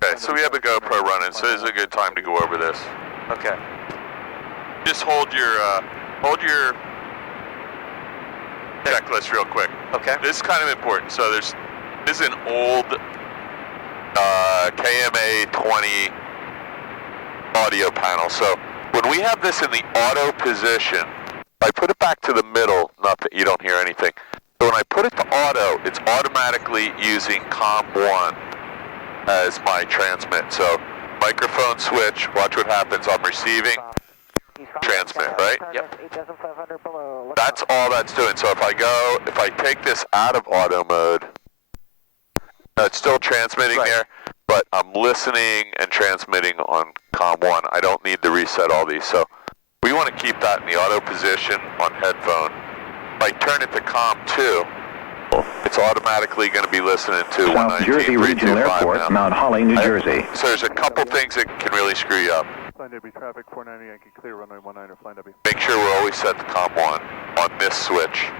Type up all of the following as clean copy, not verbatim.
Okay, so we have a GoPro running, so this is a good time to go over this. Okay. Just hold your checklist real quick. Okay. This is kind of important. So this is an old KMA 20 audio panel. So when we have this in the auto position, if I put it back to the middle, nothing, you don't hear anything. So when I put it to auto, it's automatically using COM1 as my transmit. So microphone switch, watch what happens. I'm receiving, transmit, right? Yep. That's all that's doing. So if I take this out of auto mode, it's still transmitting there, but I'm listening and transmitting on COM1. I don't need to reset all these. So we want to keep that in the auto position on headphone. If I turn it to COM2, it's automatically going to be listening to South Jersey Regional Airport, now. Mount Holly, New Jersey. So there's a couple things that can really screw you up. Flying W traffic 490 Yankee clear runway 19 or flying W. Make sure we're always set to COM1 on this switch.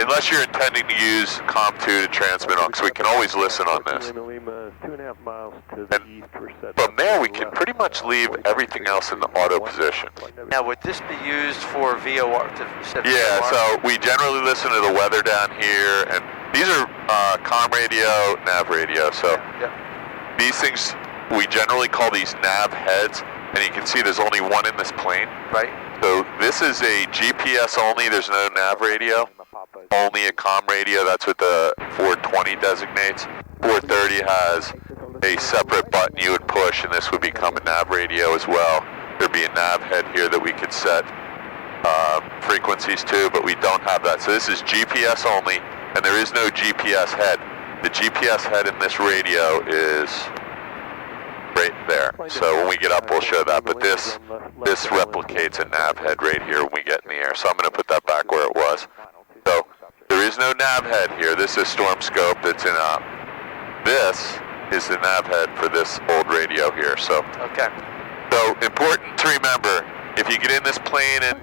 Unless you're intending to use COM2 to transmit on, because we can always listen on this. 2.5 miles to the east. From there, we can pretty much leave everything else in the auto position. Now, would this be used for VOR? Yeah, so we generally listen to the weather down here, and these are comm radio, nav radio. So these things, we generally call these nav heads, and you can see there's only one in this plane. Right. So this is a GPS only, there's no nav radio, only a comm radio. That's what the 420 designates. 430 has a separate button you would push, and this would become a nav radio as well. There'd be a nav head here that we could set frequencies to, but we don't have that. So this is GPS only, and there is no GPS head. The GPS head in this radio is right there. So when we get up, we'll show that. But this replicates a nav head right here when we get in the air. So I'm going to put that back where it was. So there is no nav head here. This is storm scope that's in up. This is the nav head for this old radio here. So so important to remember, if you get in this plane and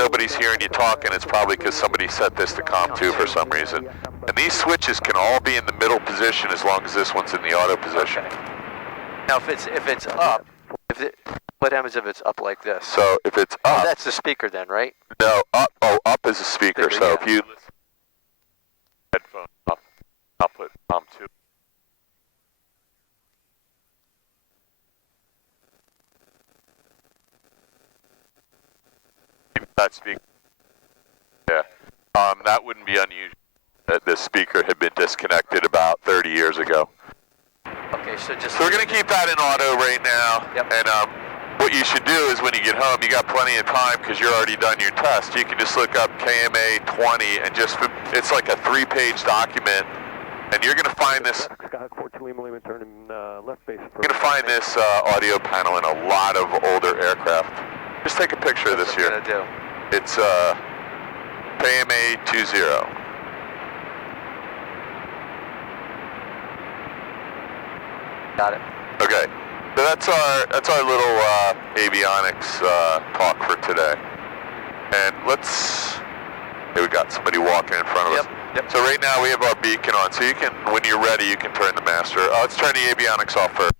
nobody's hearing you talking, it's probably because somebody set this to COM2 for some reason. And these switches can all be in the middle position as long as this one's in the auto position. Now, if it's up, what happens if it's up like this? So if it's up, that's the speaker then, right? No, up. Oh, up is a speaker. So if you listen, headphone up, I'll put COM2. That speaker. Yeah, that wouldn't be unusual. That this speaker had been disconnected about 30 years ago. Okay, so we're going to keep that in auto right now. Yep. And what you should do is when you get home, you got plenty of time because you're already done your test. You can just look up KMA 20 and just, it's like a 3-page document. And you're going to find this, you're going to find this audio panel in a lot of older aircraft. Just take a picture of this here. It's KMA 20. Got it. Okay, so that's our little avionics talk for today. And hey, we got somebody walking in front of us. Yep. So right now we have our beacon on. So you can, when you're ready, you can turn the master. Let's turn the avionics off first.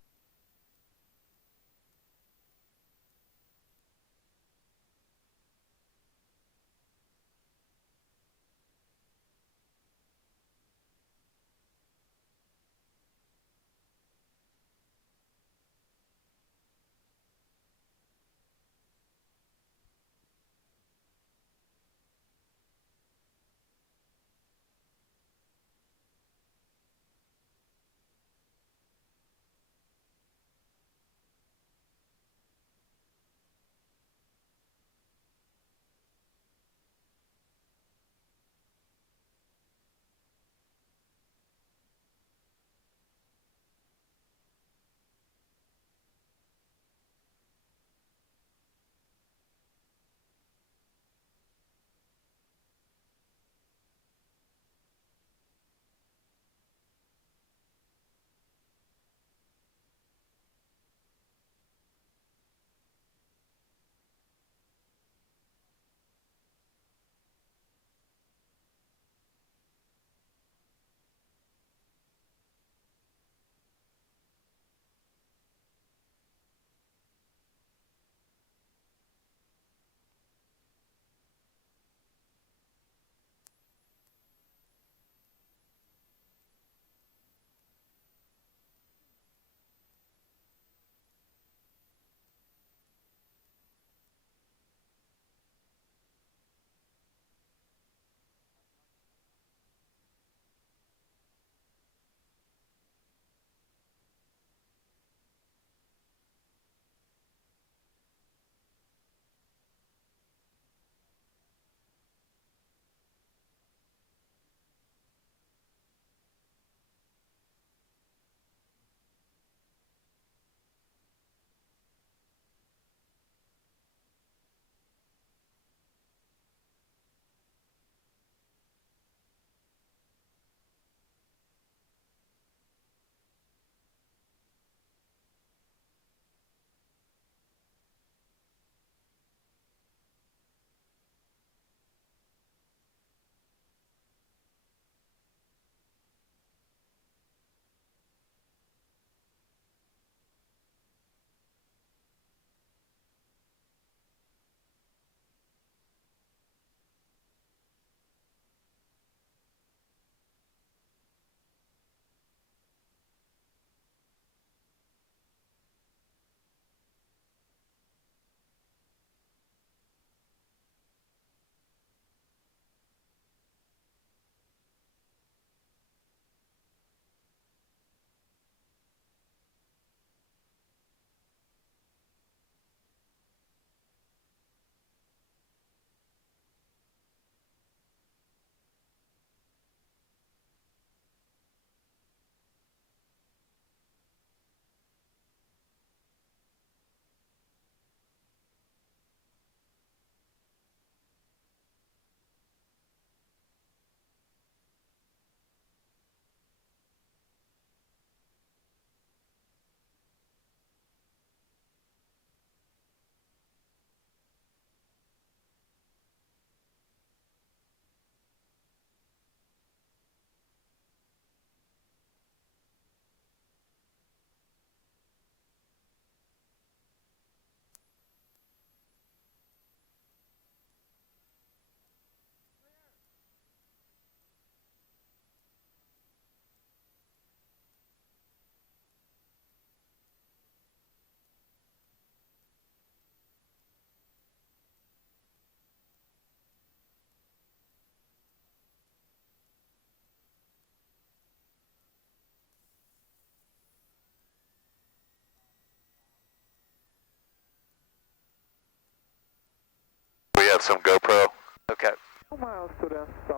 have some GoPro. Okay.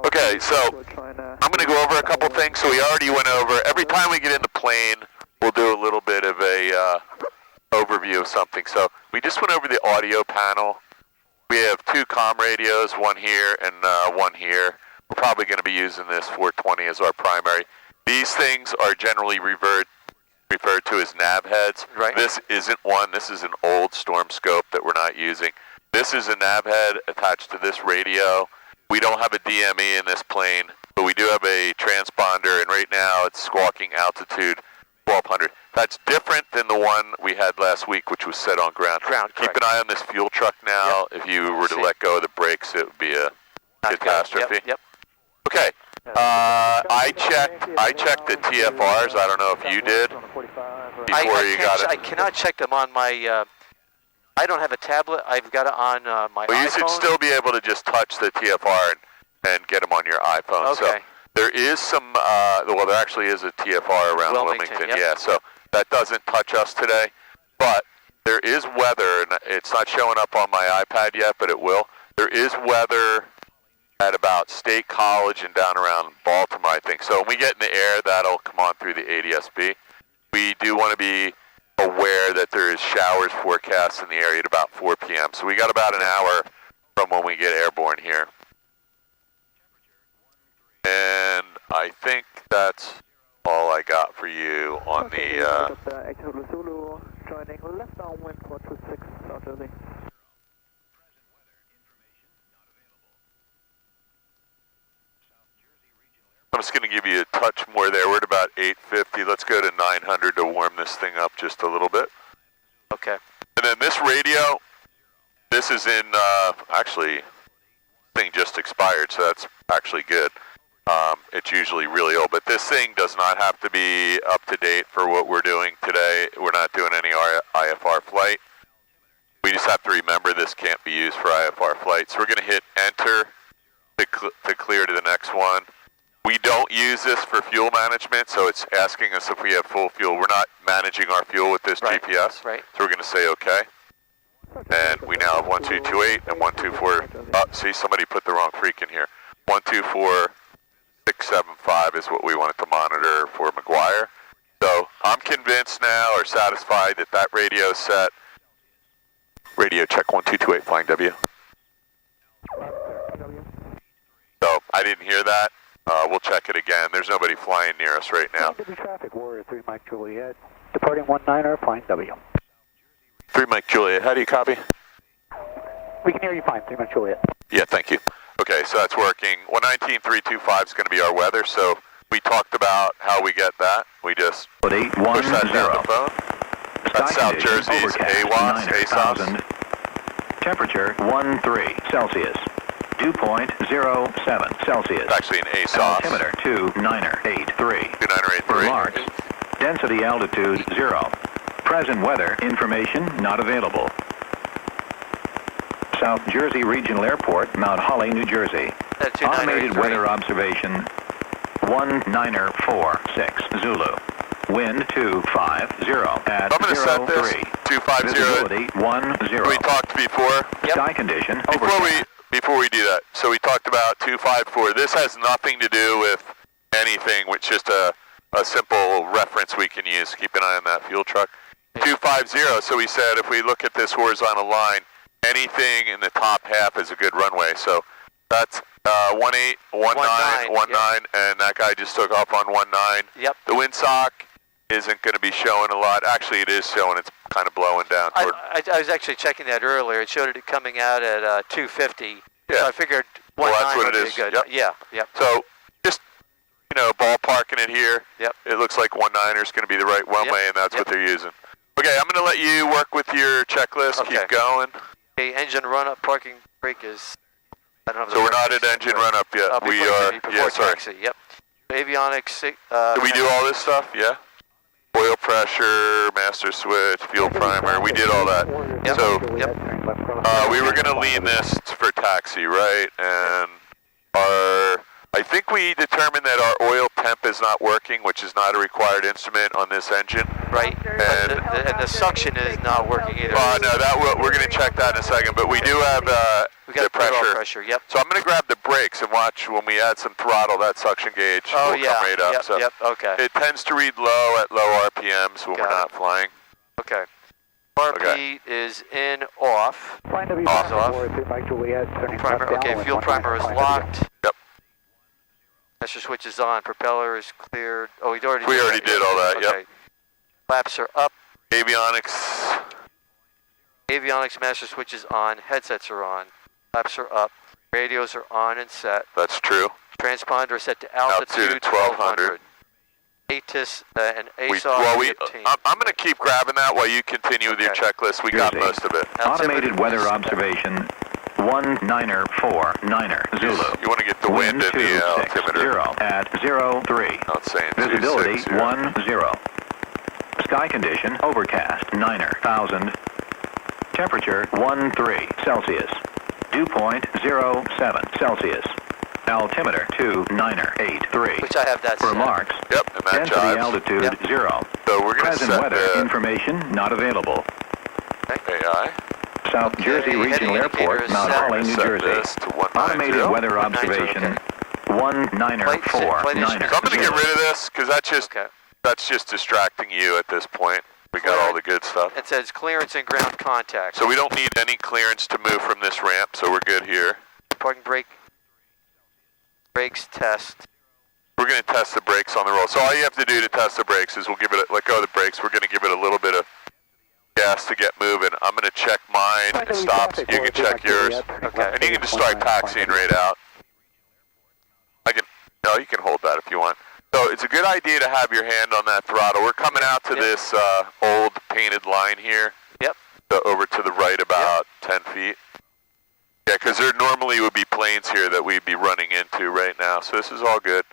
Okay, so I'm going to go over a couple things. So we already went over, every time we get in the plane, we'll do a little bit of a overview of something. So we just went over the audio panel. We have 2 comm radios, one here and one here. We're probably going to be using this 420 as our primary. These things are generally referred to as nav heads. Right. This isn't one. This is an old storm scope that we're not using. This is a nav head attached to this radio. We don't have a DME in this plane, but we do have a transponder, and right now it's squawking altitude 1200. That's different than the one we had last week, which was set on ground. Keep an eye on this fuel truck now. Yep. If you were to let go of the brakes, it would be a catastrophe. Yep. Okay. I checked the TFRs. I don't know if you did before you got it. I cannot check them on my. I don't have a tablet. I've got it on my iPhone. You should still be able to just touch the TFR and get them on your iPhone. Okay. So there is some. Well, there actually is a TFR around Wilmington. Yep. Yeah. So that doesn't touch us today, but there is weather, and it's not showing up on my iPad yet, but it will. There is weather at about State College and down around Baltimore, I think. So when we get in the air, that'll come on through the ADSB. We do want to be aware that there is showers forecast in the area at about 4 p.m. So we got about an hour from when we get airborne here. And I think that's all I got for you on the... I'm just going to give you a touch more there. We're at about 850. Let's go to 900 to warm this thing up just a little bit. Okay. And then this radio, this is in, actually, thing just expired, so that's actually good. It's usually really old, but this thing does not have to be up to date for what we're doing today. We're not doing any IFR flight. We just have to remember this can't be used for IFR flight. So we're going to hit enter to clear to the next one. We don't use this for fuel management, so it's asking us if we have full fuel. We're not managing our fuel with this GPS, right. So we're going to say okay. And we now have 1228 and 124. See, somebody put the wrong freak in here. 124675 is what we wanted to monitor for McGuire. So I'm convinced now, or satisfied, that that radio is set. Radio check 1228, flying W. So I didn't hear that. We'll check it again. There's nobody flying near us right now. Traffic, Warrior 3 Mike Juliet, departing 19er, flying W. 3 Mike Juliet, how do you copy? We can hear you fine, 3 Mike Juliet. Yeah, thank you. Okay, so that's working. 119.325 is going to be our weather, so we talked about how we get that. We just push that down the phone. That's South Jersey's AWAS, ASOS. Temperature 13 Celsius. Dew point 07 Celsius. It's actually an ASOS. Altimeter 2983. 2983. Remarks. Density altitude 0. Present weather information not available. South Jersey Regional Airport, Mount Holly, New Jersey. Automated weather observation 1946 Zulu. Wind 250 at I'm going to set this 250. Visibility 10. We talked before. Sky condition Before we do that, so we talked about 254. This has nothing to do with anything, which is just a simple reference we can use. Keep an eye on that fuel truck. 250, so we said if we look at this horizontal line, anything in the top half is a good runway. So that's 18, 19, and that guy just took off on 19. Yep. The windsock isn't going to be showing a lot. Actually, it is showing. It's kind of blowing down toward... I was actually checking that earlier. It showed it coming out at 250. Yeah. So I figured 19 that's what it would is. be good. Yep. Yeah. So just, ballparking it here. Yep. It looks like 19er is going to be the right runway, and that's what they're using. Okay, I'm going to let you work with your checklist. Okay. Keep going. Okay, engine run-up, parking brake is... I don't have So we're not at engine run-up yet. We are... Before taxi, yep. Avionics... Did we do all this stuff? Yeah? Oil pressure, master switch, fuel primer. We did all that. Yep. So Yep. we were going to lean this for taxi, right? And I think we determined that our oil temp is not working, which is not a required instrument on this engine. Right. And the suction is not working either. No, we're going to check that in a second. But we do have... We got the pressure. pressure. Yep. So I'm going to grab the brakes and watch when we add some throttle, that suction gauge will come right up. Yep, so yep, okay. it tends to read low at low RPMs when we're not flying. Okay. RP is in, off. Off. Primer, okay, fuel primer is locked. Yep. Master switch is on. Propeller is cleared. Oh, we already did all that, okay. yep. Flaps are up. Avionics. Avionics master switch is on. Headsets are on. Flaps are up. Radios are on and set. That's true. Transponder set to altitude 1200. ATIS and ASOS 15. I'm going to keep grabbing that while you continue with your checklist. We got most of it. Automated weather observation 1949er Zulu. You want to get the wind in the altimeter. 0 at 03. Not saying Visibility 260. 10. Sky condition overcast 9,000. Temperature 13 Celsius. Dew point 07 Celsius. Altimeter 2983. Which I have that set. Remarks. Yep, and that Density jives. altitude 0. So we're going to Present set weather the information not available. AI. South Jersey heading Regional indicator Airport, is Mount set. Holly, New Set Jersey. this to 190. Automated weather 190, observation okay. 1949er. So I'm going to get rid of this because that's just distracting you at this point. We got all the good stuff. It says clearance and ground contact. So we don't need any clearance to move from this ramp, so we're good here. Parking brake. Brakes test. We're going to test the brakes on the roll. So all you have to do to test the brakes is we'll give it let go of the brakes. We're going to give it a little bit of gas to get moving. I'm going to check mine. It stops. You can check yours. Okay. And you can just start taxiing right out. You can hold that if you want. So it's a good idea to have your hand on that throttle. We're coming out to this old painted line here. Yep. So over to the right about 10 feet. Yeah, because there normally would be planes here that we'd be running into right now. So this is all good.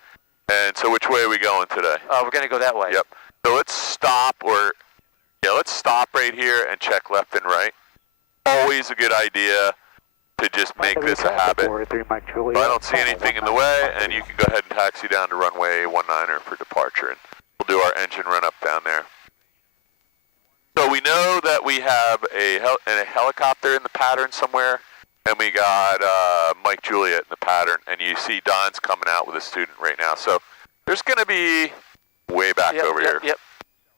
And so which way are we going today? We're going to go that way. Yep. So let's stop let's stop right here and check left and right. Always a good idea to just make this a habit. I don't see anything in the way, and you can go ahead and taxi down to runway 19er for departure, and we'll do our engine run up down there. So we know that we have a helicopter in the pattern somewhere, and we got Mike Juliet in the pattern, and you see Don's coming out with a student right now. So there's going to be way back over here. Yep.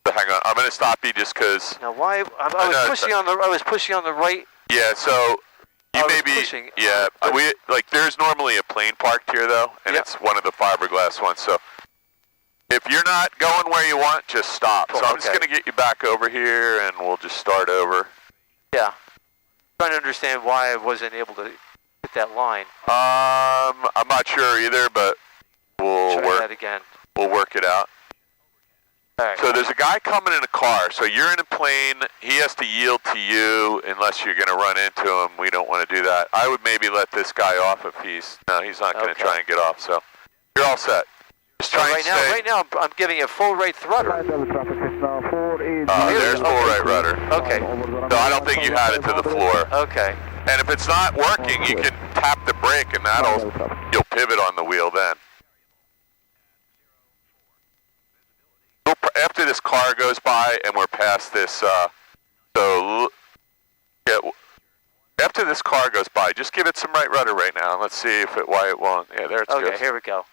So hang on, I'm going to stop you just because. Now why? I was pushing on the right. Yeah. So. You may be, pushing. There's normally a plane parked here though, and it's one of the fiberglass ones. So if you're not going where you want, just stop. So I'm just going to get you back over here, and we'll just start over. Yeah. Trying to understand why I wasn't able to hit that line. I'm not sure either, but we'll Try that again. We'll work it out. All right. So there's a guy coming in a car. So you're in a plane. He has to yield to you unless you're going to run into him. We don't want to do that. I would maybe let this guy off if he's not going to try and get off. So you're all set. Just try and stay. Right now, I'm giving it full right rudder. There's full right rudder. Okay. So I don't think you had it to the floor. Okay. And if it's not working, you can tap the brake, and you'll pivot on the wheel then. After this car goes by and we're past this, after this car goes by, just give it some right rudder right now, and let's see why it won't. Yeah, there it goes. Okay, here we go.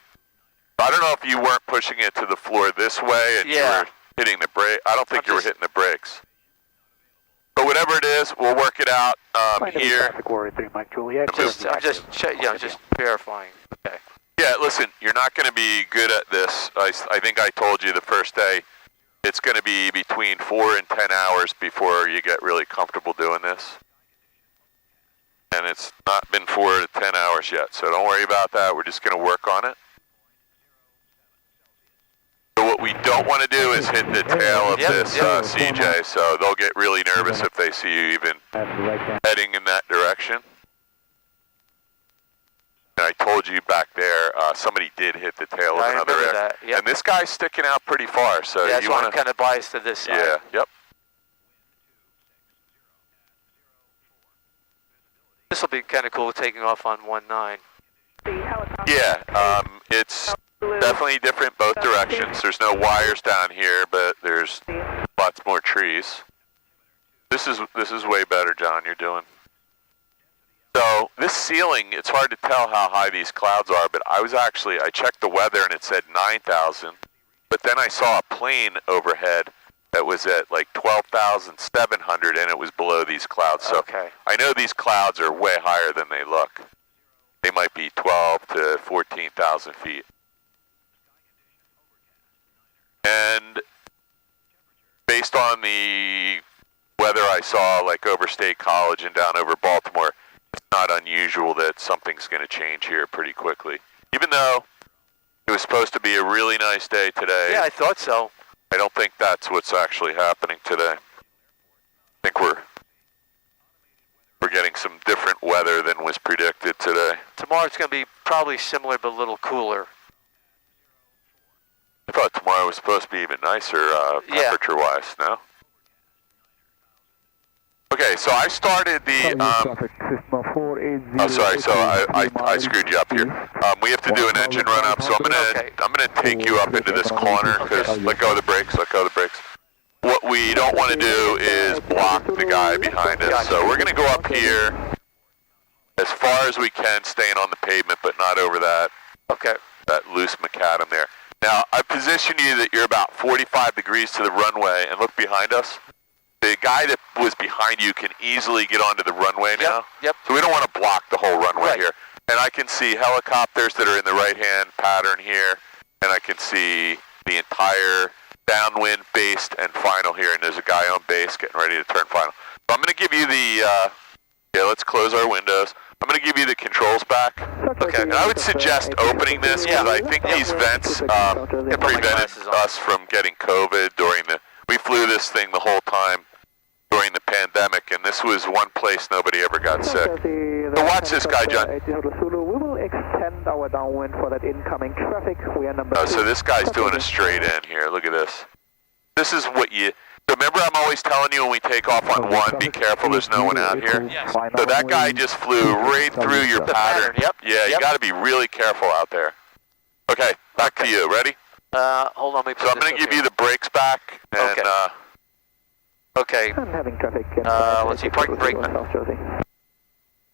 I don't know if you weren't pushing it to the floor this way and you were hitting the brake. I don't think you were hitting the brakes. But whatever it is, we'll work it out here. I'm just verifying. Okay. Yeah, listen, you're not going to be good at this. I think I told you the first day, it's going to be between 4 and 10 hours before you get really comfortable doing this. And it's not been 4 to 10 hours yet, so don't worry about that. We're just going to work on it. So what we don't want to do is hit the tail of this CJ, so they'll get really nervous if they see you even heading in that direction. And I told you back there, somebody did hit the tail of another aircraft. Yep. And this guy's sticking out pretty far, so that's you why want I'm kind of biased to this side. Yeah, yep. This will be kind of cool taking off on 19. Yeah, it's definitely different both directions. There's no wires down here, but there's lots more trees. This is way better, John, you're doing. So this ceiling, it's hard to tell how high these clouds are, but I checked the weather and it said 9,000, but then I saw a plane overhead that was at like 12,700 and it was below these clouds. So Okay. I know these clouds are way higher than they look. They might be 12 to 14,000 feet. And based on the weather I saw like over State College and down over Baltimore, it's not unusual that something's going to change here pretty quickly. Even though it was supposed to be a really nice day today. Yeah, I thought so. I don't think that's what's actually happening today. I think we're getting some different weather than was predicted today. Tomorrow it's going to be probably similar but a little cooler. I thought tomorrow was supposed to be even nicer temperature-wise, no? Okay, so I started the, oh sorry, so I screwed you up here. We have to do an engine run up, so I'm gonna take you up into this corner, because let go of the brakes, let go of the brakes. What we don't want to do is block the guy behind us, so we're gonna go up here as far as we can, staying on the pavement, but not over that, that loose macadam there. Now, I position you that you're about 45 degrees to the runway, and look behind us. The guy that was behind you can easily get onto the runway now. Yep. So we don't want to block the whole runway here. And I can see helicopters that are in the right-hand pattern here, and I can see the entire downwind, base, and final here, and there's a guy on base getting ready to turn final. So I'm going to give you the, let's close our windows. I'm going to give you the controls back. Okay. And I would suggest opening this, because I think these vents prevented us from getting COVID during we flew this thing the whole time during the pandemic, and this was one place nobody ever got sick. So watch this guy, John. We will extend our downwind for that incoming traffic. We are number 2. So this guy's doing a straight in here. Look at this. This is what you... So remember I'm always telling you when we take off on 1, be careful, there's no one out here? Yes. So that guy just flew right through your pattern. Yep. Yeah, you got to be really careful out there. Okay, back to you. Ready? Hold on, let me put So I'm going to give you the brakes back, and Okay. I'm having traffic. Let's see, park brake.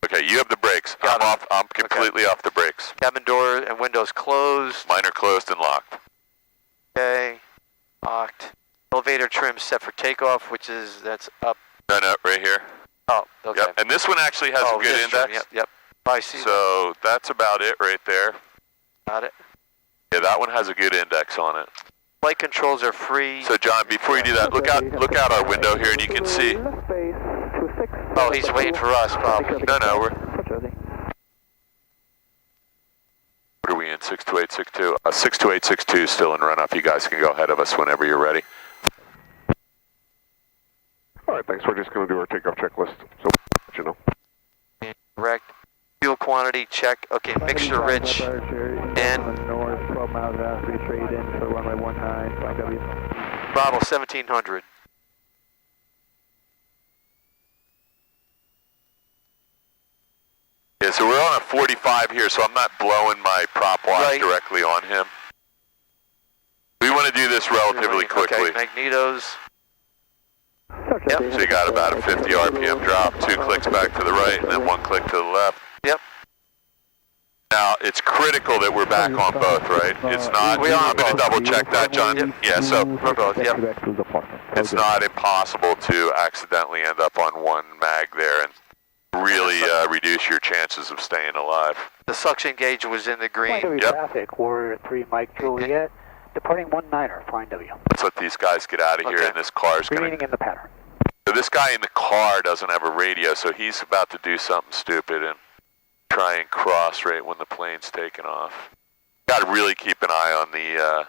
Okay, you have the brakes. I'm completely off the brakes. Cabin door and windows closed. Mine are closed and locked. Okay. Locked. Elevator trim set for takeoff, that's up. No, right here. Oh, okay. Yep, and this one actually has a good index. Yep. I see. So that's about it right there. Got it. Yeah, that one has a good index on it. Flight controls are free. So John, before you do that, look out our window here, and you can see. Oh, he's waiting for us, probably. No, we're. What are we in? 62862. 62862 is still in run up. You guys can go ahead of us whenever you're ready. All right, thanks. We're just going to do our takeoff checklist, so you know. Correct. Fuel quantity check. Okay, mixture rich. And north, 12 miles out, trade in for runway 19, flight W. throttle 1700. Yeah, so we're on a 45 here, so I'm not blowing my prop wash directly on him. We want to do this relatively quickly. Okay, magnetos. Yep. So you got about a 50 RPM drop, 2 clicks back to the right, and then 1 click to the left. Yep. Now, it's critical that we're back on both, right? It's not, I'm going to double check that, John. Yep. Yeah, so We're both, yep. it's not impossible to accidentally end up on one mag there and really reduce your chances of staying alive. The suction gauge was in the green. Yep. Traffic, Warrior 3, Mike Juliet, departing 19er, flying W. Let's let these guys get out of here, and this car's going Remaining to... in the pattern. So this guy in the car doesn't have a radio, so he's about to do something stupid and try and cross right when the plane's taking off. Got to really keep an eye on the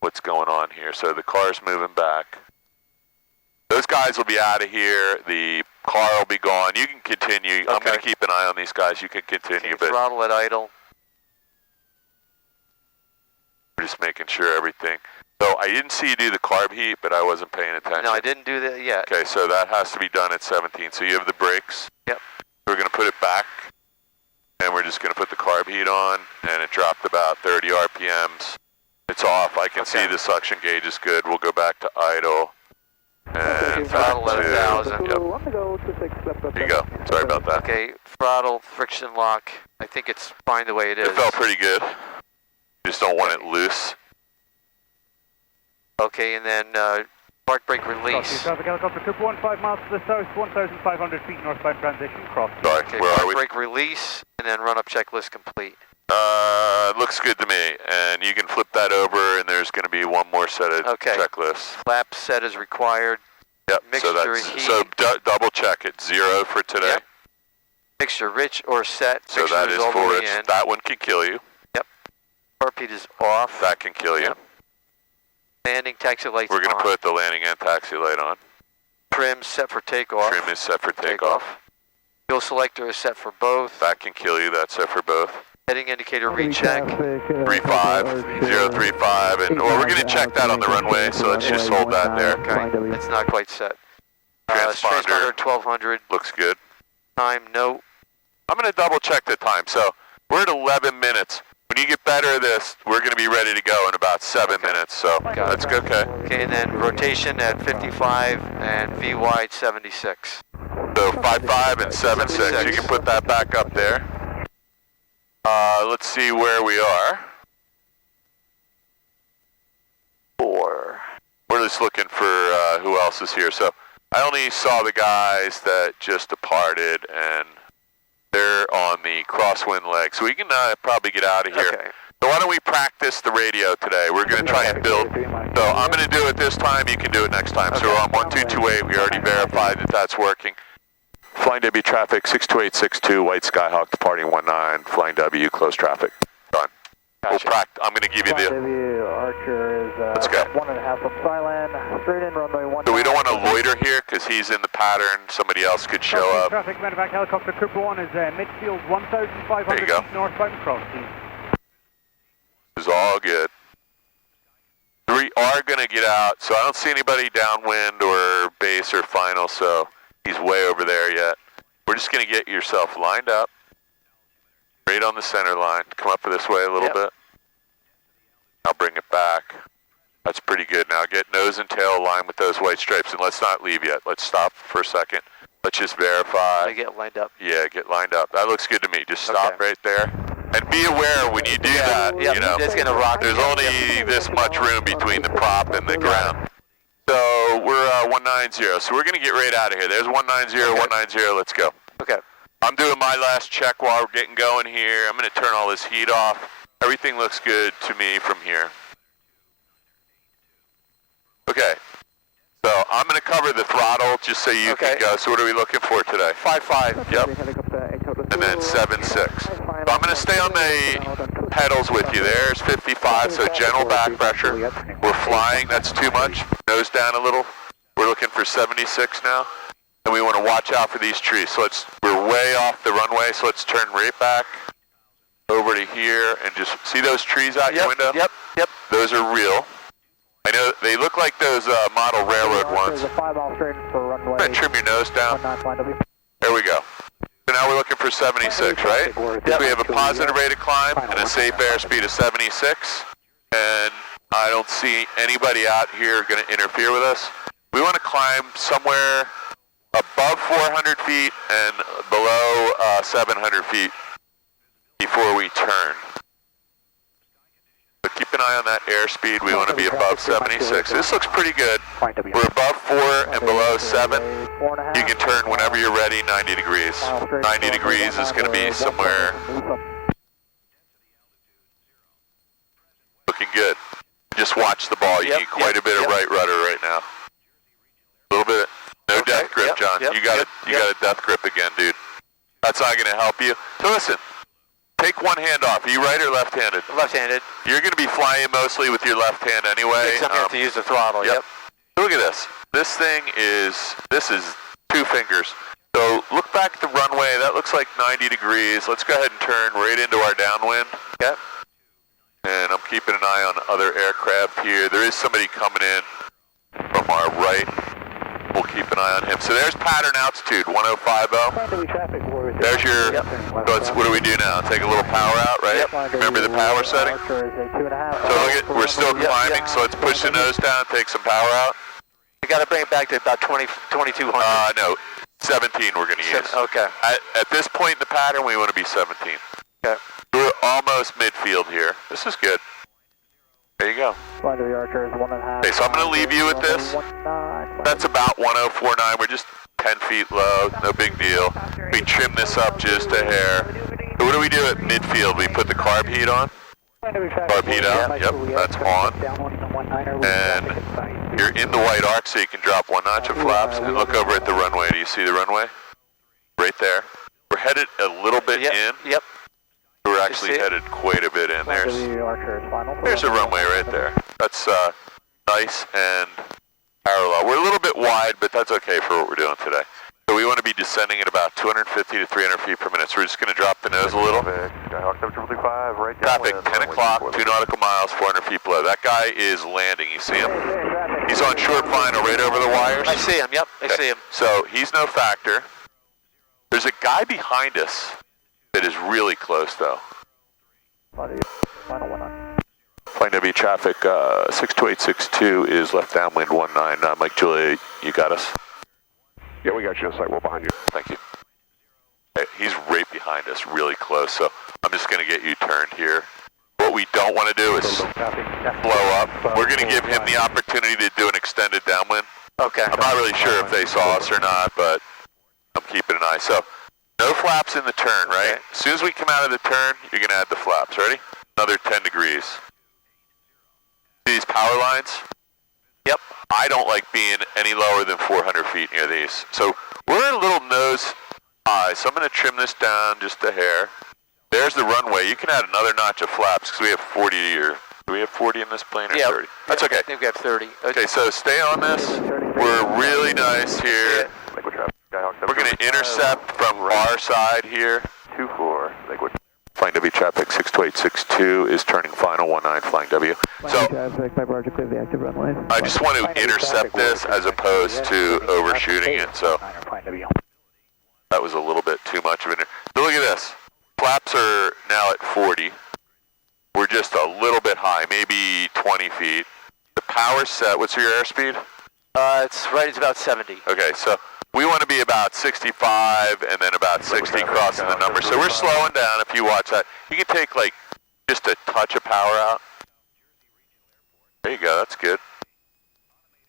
what's going on here. So the car's moving back. Those guys will be out of here. The car will be gone. You can continue. I'm going to keep an eye on these guys. You can continue, but throttle at idle. we're just making sure everything. So I didn't see you do the carb heat, but I wasn't paying attention. No, I didn't do that yet. Okay, so that has to be done at 17. So you have the brakes. Yep. We're going to put it back, and we're just going to put the carb heat on, and it dropped about 30 RPMs. It's off. I can see the suction gauge is good. We'll go back to idle. And throttle back to, 11,000. yep. On the go, 26 left. There you go. Sorry about that. Okay, throttle, friction lock. I think it's fine the way it is. It felt pretty good. Just don't want it loose. Okay, and then park brake release. Traffic helicopter Cooper 15 miles to the south, 1,500 feet northbound transition, cross. Sorry, Okay, where are park we? brake release, and then run up checklist complete. Looks good to me. And you can flip that over, and there's going to be one more set of checklists. Flap set is required. Yep. Mixture heat. So double check it. 0 for today. Yep. Mixture rich or set. So Mixture that is all the for way rich. in. That one can kill you. Yep. Carpet is off. That can kill you. Yep. Landing taxi lights We're going on. to put the landing and taxi light on. Trim set for takeoff. Trim is set for takeoff. Fuel selector is set for both. That can kill you. That's set for both. Heading indicator recheck. 35, 035, and or we're going to check that on the runway, so let's just hold that there. Okay. It's not quite set. Transponder 1200. looks good. Time, no. I'm going to double check the time. So we're at 11 minutes. When you get better at this, we're going to be ready to go in about 7 minutes. So that's good. Okay. Okay, and then rotation at 55 and V wide 76. So 55 and 76. You can put that back up there. Let's see where we are. 4. We're just looking for who else is here. So I only saw the guys that just departed, and they're on the crosswind leg. So we can probably get out of here. Okay. So why don't we practice the radio today? We're going to try and build. So I'm going to do it this time. You can do it next time. So we're on 1228. We already verified that that's working. Flying W traffic 62862, White Skyhawk departing 19, flying W, close traffic. Done. Gotcha. We'll I'm going to give you the... Archer is Let's go. 1.5 from Skyland, straight in runway 19. So we don't want to loiter here because he's in the pattern. Somebody else could show up. Traffic medevac helicopter Cooper 1 is midfield 1,500 feet northbound cross. This is all good. 3 are going to get out, so I don't see anybody downwind or base or final, so he's way over there yet. We're just going to get yourself lined up, right on the center line. Come up this way a little bit. I'll bring it back. That's pretty good. Now get nose and tail aligned with those white stripes, and let's not leave yet. Let's stop for a second. Let's just verify. I get lined up. Yeah, get lined up. That looks good to me. Just stop right there. And be aware when you do that, you know, it's going to rock. there's only this much room between the prop and the ground. So we're 190, so we're going to get right out of here. There's 190, 190, let's go. Okay. I'm doing my last check while we're getting going here. I'm going to turn all this heat off. Everything looks good to me from here. Okay. So I'm going to cover the throttle just so you can go. So what are we looking for today? 5.5. Yep. And then 7.6. So I'm going to stay on the pedals with you. There's 55, so gentle back pressure. We're flying, that's too much. Nose down a little. We're looking for 76 now. And we want to watch out for these trees. So we're way off the runway, so let's turn right back over to here and just see those trees out your window? Yep. Those are real. I know they look like those model railroad ones. I'm going to trim your nose down. There we go. So now we're looking for 76, right? Yep. We have a positive rate of climb and a safe airspeed of 76. And I don't see anybody out here going to interfere with us. We want to climb somewhere above 400 feet and below 700 feet before we turn. But keep an eye on that airspeed. We want to be above 76. This looks pretty good. We're above 4 and below 7. You can turn whenever you're ready, 90 degrees. 90 degrees is going to be somewhere looking good. Just watch the ball. You need quite a bit of right rudder right now. A little bit. No death grip, John. You got a death grip again, dude. That's not going to help you. So listen, take one hand off. Are you right or left-handed? Left-handed. You're going to be flying mostly with your left hand anyway. I'm going to have to use the throttle, Yep. Look at this. This is 2 fingers. So look back at the runway. That looks like 90 degrees. Let's go ahead and turn right into our downwind. Yep. And I'm keeping an eye on other aircraft here. There is somebody coming in from our right. We'll keep an eye on him. So there's pattern altitude, 1050. There's your, so what do we do now? Take a little power out, right? Remember the power setting? So look at, we're still climbing, so let's push the nose down, take some power out. You got to bring it back to about 2200. No, 17 we're going to use. Okay. At this point in the pattern, we want to be 17. Okay. We're almost midfield here. This is good. There you go. Flight of the Archer is 1.5. Okay, so I'm going to leave you with this. That's about 1049. We're just 10 feet low. No big deal. We trim this up just a hair. So what do we do at midfield? We put the carb heat on? Carb heat out. Yep, that's on. And you're in the white arc, so you can drop one notch of flaps and look over at the runway. Do you see the runway? Right there. We're headed a little bit in. Yep. We're actually headed quite a bit in. There's a runway right there. That's nice and parallel. We're a little bit wide, but that's okay for what we're doing today. So we want to be descending at about 250 to 300 feet per minute. So we're just going to drop the nose a little. Skyhawk 755, right Traffic, 10 o'clock, 2 nautical miles, 400 feet below. That guy is landing. You see him? He's on short final right over the wires. I see him, yep, I see him. So he's no factor. There's a guy behind us that is really close, though. Flying W traffic, 62862 is left downwind 19. Mike Julia, you got us? Yeah, we got you on site. We're behind you. Thank you. Okay, he's right behind us, really close, so I'm just going to get you turned here. What we don't want to do is blow up. We're going to give him the opportunity to do an extended downwind. Okay. I'm not really sure if they saw us or not, but I'm keeping an eye. So, no flaps in the turn, right? Okay. As soon as we come out of the turn, you're going to add the flaps. Ready? Another 10 degrees. See these power lines? Yep. I don't like being any lower than 400 feet near these. So we're a little nose high, so I'm going to trim this down just a hair. There's the runway. You can add another notch of flaps because we have 40 here. Do we have 40 in this plane or 30? That's okay. I think we have 30. Okay, so stay on this. We're really nice here. We're going to intercept from our side here. 24, liquid. Flying W traffic 62862 is turning final 19 flying W. So I just want to intercept this as opposed to overshooting it. So that was a little bit too much of an. So look at this. Flaps are now at 40. We're just a little bit high, maybe 20 feet. The power set. What's your airspeed? It's about 70. Okay, so we want to be about 65 and then about 60 crossing the number. So we're slowing down if you watch that. You can take like just a touch of power out. There you go, that's good.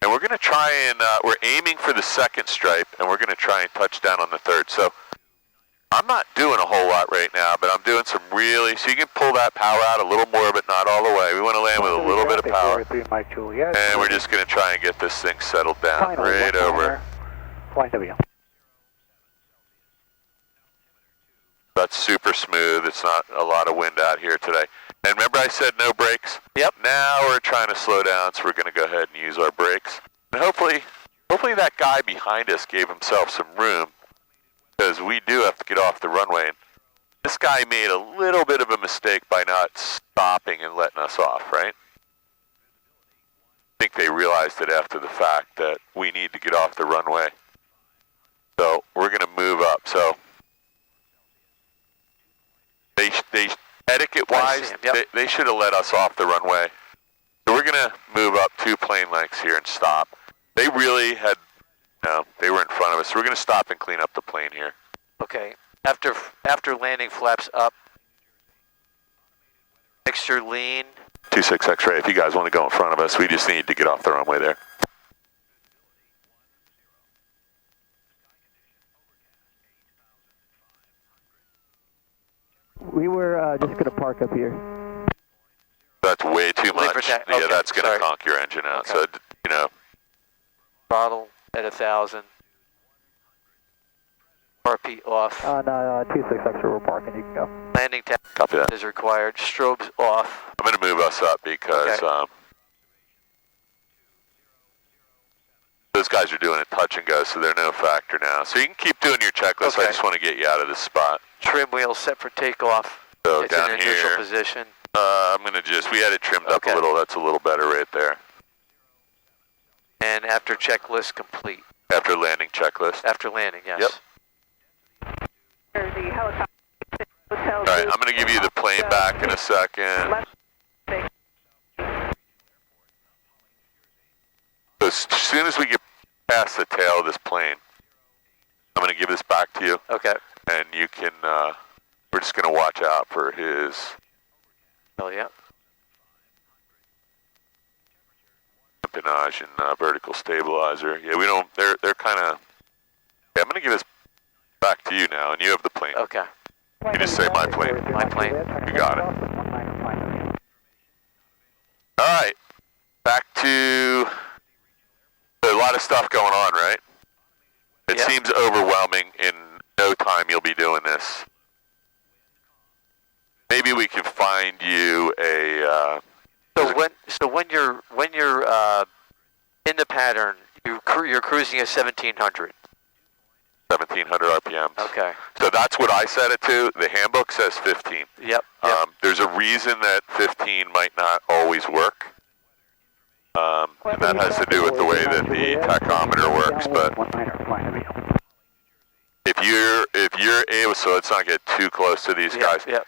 And we're going to try and, we're aiming for the second stripe and we're going to try and touch down on the third. So I'm not doing a whole lot right now, but I'm doing some really, so you can pull that power out a little more, but not all the way. We want to land with a little bit of power. And we're just going to try and get this thing settled down right over. That's super smooth. It's not a lot of wind out here today. And remember I said no brakes? Yep. Now we're trying to slow down, so we're going to go ahead and use our brakes. And hopefully that guy behind us gave himself some room, because we do have to get off the runway. And this guy made a little bit of a mistake by not stopping and letting us off, right? I think they realized it after the fact that we need to get off the runway. So we're going to move up. So they etiquette-wise, they should have let us off the runway. So we're going to move up 2 plane lengths here and stop. They really had, they were in front of us. So we're going to stop and clean up the plane here. Okay. After landing flaps up, extra lean. 26 X-ray, if you guys want to go in front of us, we just need to get off the runway there. We were just going to park up here. That's way too much. Okay, Yeah, that's going to conk your engine out. Okay. So, Throttle at 1,000. RP off. No, 26 extra, we're parking, you can go. Landing tap copy that. is required. Strobes off. I'm going to move us up because those guys are doing a touch and go, so they're no factor now. So you can keep doing your checklist. Okay. I just want to get you out of this spot. Trim wheel set for takeoff. So it's down in here, initial position. I'm going to we had it trimmed up a little. That's a little better right there. And after checklist complete. After landing checklist. After landing, yes. Yep. All right, I'm going to give you the plane back in a second. So So as soon as we get past the tail of this plane, I'm going to give this back to you. Okay. And you can, we're just going to watch out for his... Oh, yeah. Empennage and vertical stabilizer. Yeah, we don't, they're kind of... Yeah, I'm going to give this back to you now, and you have the plane. Okay. You just say my plane. My plane. You got it. All right. Back to a lot of stuff going on, right? It seems overwhelming. In no time you'll be doing this. Maybe we can find you a... So when you're in the pattern, you're cruising at 1700. 1700 RPMs. Okay. So that's what I set it to. The handbook says 15. Yep. There's a reason that 15 might not always work. And that has to do with the way that the tachometer works. But if you're able, so let's not get too close to these guys. Yep.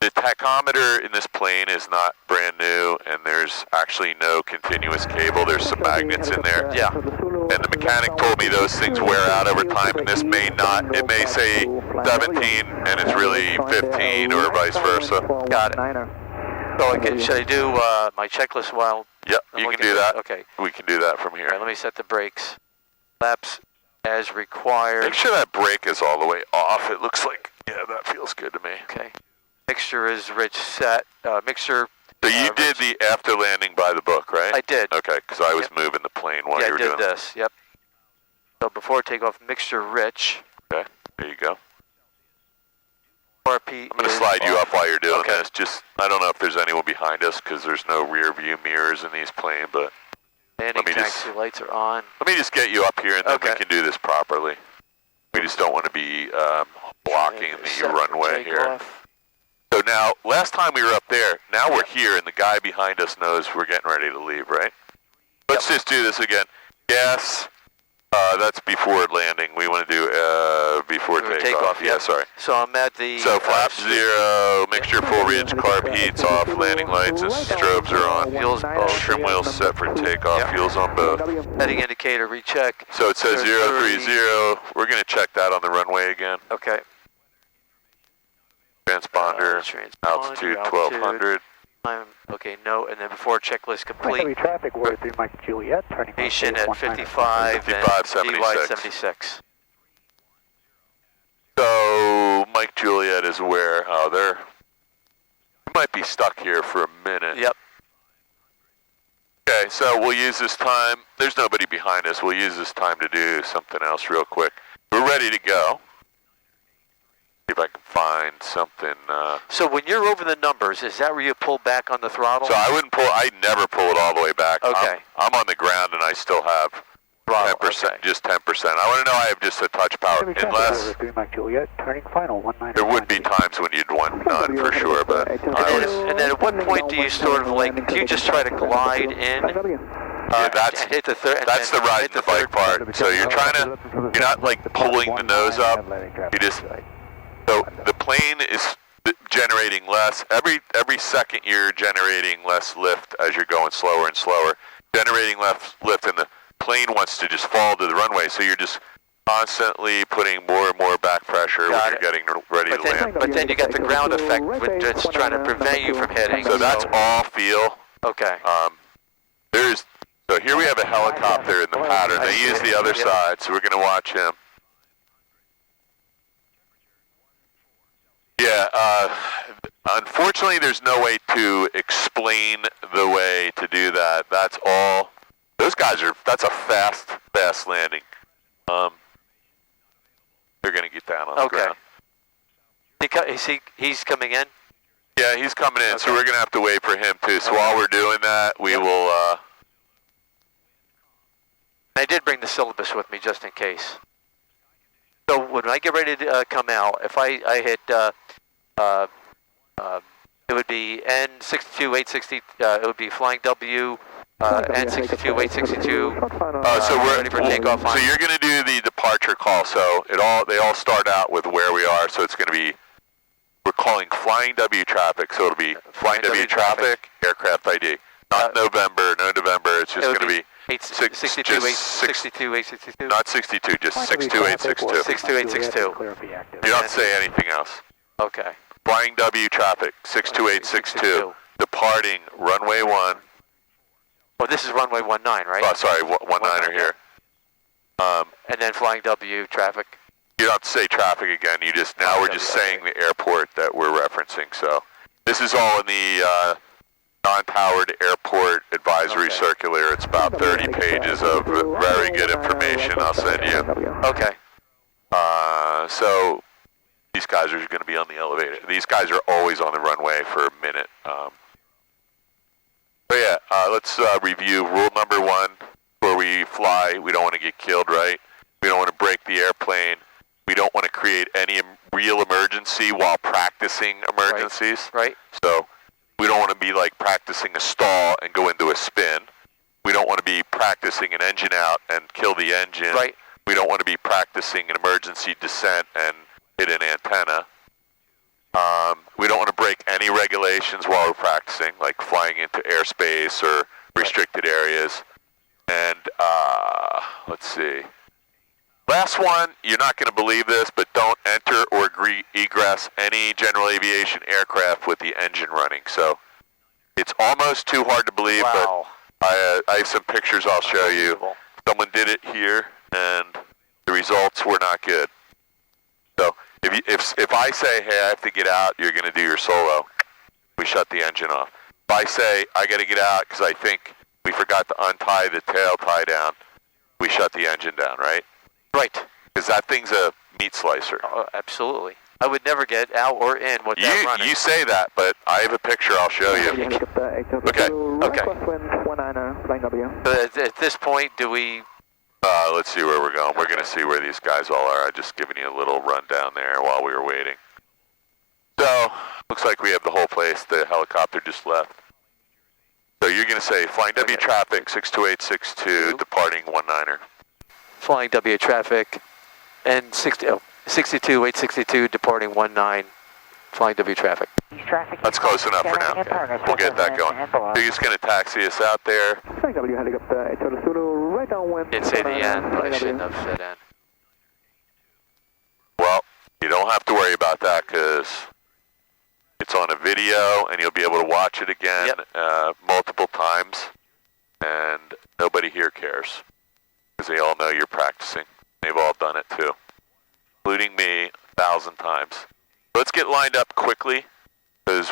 The tachometer in this plane is not brand new, and there's actually no continuous cable. There's some magnets in there. Yeah. And the mechanic told me those things wear out over time, and this may not. It may say 17, and it's really 15, or vice versa. Got it. So should I do my checklist while? Yep, you can do that. Okay. We can do that from here. All right, let me set the brakes. Laps as required. Make sure that brake is all the way off. It looks like, yeah, that feels good to me. Okay. Mixture is rich set. Mixture. So you did the after landing by the book, right? I did. Okay, because I was moving the plane while you were doing it. Yeah, I did this. Yep. So before takeoff, mixture rich. Okay, there you go. RP. I'm going to slide you up while you're doing this. Just, I don't know if there's anyone behind us because there's no rear view mirrors in these planes, but landing taxi lights are on. Let me just get you up here and then we can do this properly. We just don't want to be blocking the runway here. So now, last time we were up there, now we're here and the guy behind us knows we're getting ready to leave, right? Let's just do this again. Gas, that's before landing. We want to do before takeoff. Yeah, sorry. So I'm at the... So flaps 0, mixture full ridge, carb heats off, landing lights and strobes are on. Fuels both. Trim wheels set for takeoff, fuels on both. Heading indicator recheck. So it says 030. We're going to check that on the runway again. Okay. Transponder, altitude 1200. Okay, no, and then before checklist complete. Traffic word through Mike Juliet, turning Station at 55 and 76. So Mike Juliet is aware. Oh, we might be stuck here for a minute. Yep. Okay, so we'll use this time. There's nobody behind us. We'll use this time to do something else real quick. We're ready to go. See if I can find something. So when you're over the numbers, is that where you pull back on the throttle? So I never pull it all the way back. Okay. I'm on the ground and I still have 10%, just 10%. I want to know I have just a touch power, unless there would be times when you'd want none for sure, but and then at what point do you sort of like, do you just try to glide in? Yeah, that's hit the third. That's the ride the bike part. So you're not like pulling the nose up. You just, so the plane is generating less. Every second you're generating less lift as you're going slower and slower. Generating less lift, and the plane wants to just fall to the runway. So you're just constantly putting more and more back pressure when you're getting ready to land. But then you get the ground effect, which is trying to prevent you from hitting. So that's all feel. Okay. So here we have a helicopter in the pattern. They use the other side, so we're going to watch him. Yeah, unfortunately there's no way to explain the way to do that. That's all. Those guys that's a fast landing. They're going to get down on the ground. He's coming in? Yeah, he's coming in, so we're going to have to wait for him too. So while we're doing that, we will... I did bring the syllabus with me just in case. So when I get ready to come out, if I hit, it would be N62860, it would be flying W, N62862. So we're ready for takeoff. So you're going to do the departure call. So they all start out with where we are. So it's going to be, we're calling flying W traffic. So it'll be flying W traffic, aircraft ID. Not November, no November. It's just going to be 62, 862. Not 62, just 62862. 62862. You don't say anything else. Okay. Flying W traffic, 62862. Departing runway 1. Well, this is runway 19, right? Oh, sorry, 19er here. And then flying W traffic. You don't have to say traffic again. You just now we're just saying the airport that we're referencing. So this is all in the non-powered airport advisory circular. It's about 30 pages of very good information I'll send you. Okay. So these guys are going to be on the elevator. These guys are always on the runway for a minute. So yeah, let's review rule number 1. Before we fly, we don't want to get killed, right? We don't want to break the airplane. We don't want to create any real emergency while practicing emergencies. Right. So we don't want to be like practicing a stall and go into a spin. We don't want to be practicing an engine out and kill the engine. Right. We don't want to be practicing an emergency descent and hit an antenna. We don't want to break any regulations while we're practicing, like flying into airspace or restricted areas. And let's see. Last one, you're not going to believe this, but don't enter or egress any general aviation aircraft with the engine running. So it's almost too hard to believe, but I have some pictures I'll show you. Someone did it here, and the results were not good. So if I say, hey, I have to get out, you're going to do your solo, we shut the engine off. If I say, I got to get out because I think we forgot to untie the tail tie down, we shut the engine down, right? Right. Because that thing's a meat slicer. Oh, absolutely. I would never get out or in with that running. You say that, but I have a picture I'll show you. Okay. At this point, do we... Let's see where we're going. We're going to see where these guys all are. I'm just giving you a little rundown there while we were waiting. So, looks like we have the whole place. The helicopter just left. So you're going to say, flying W traffic, 62862, departing 19er. Flying W traffic, and 62862, departing 19, flying W traffic. That's close enough for now. Okay. We'll get that going. So you're just going to taxi us out there. Didn't say the end, but I shouldn't have said end. Well, you don't have to worry about that because it's on a video and you'll be able to watch it again multiple times, and nobody here cares because they all know you're practicing. They've all done it too, including me 1,000 times. Let's get lined up quickly because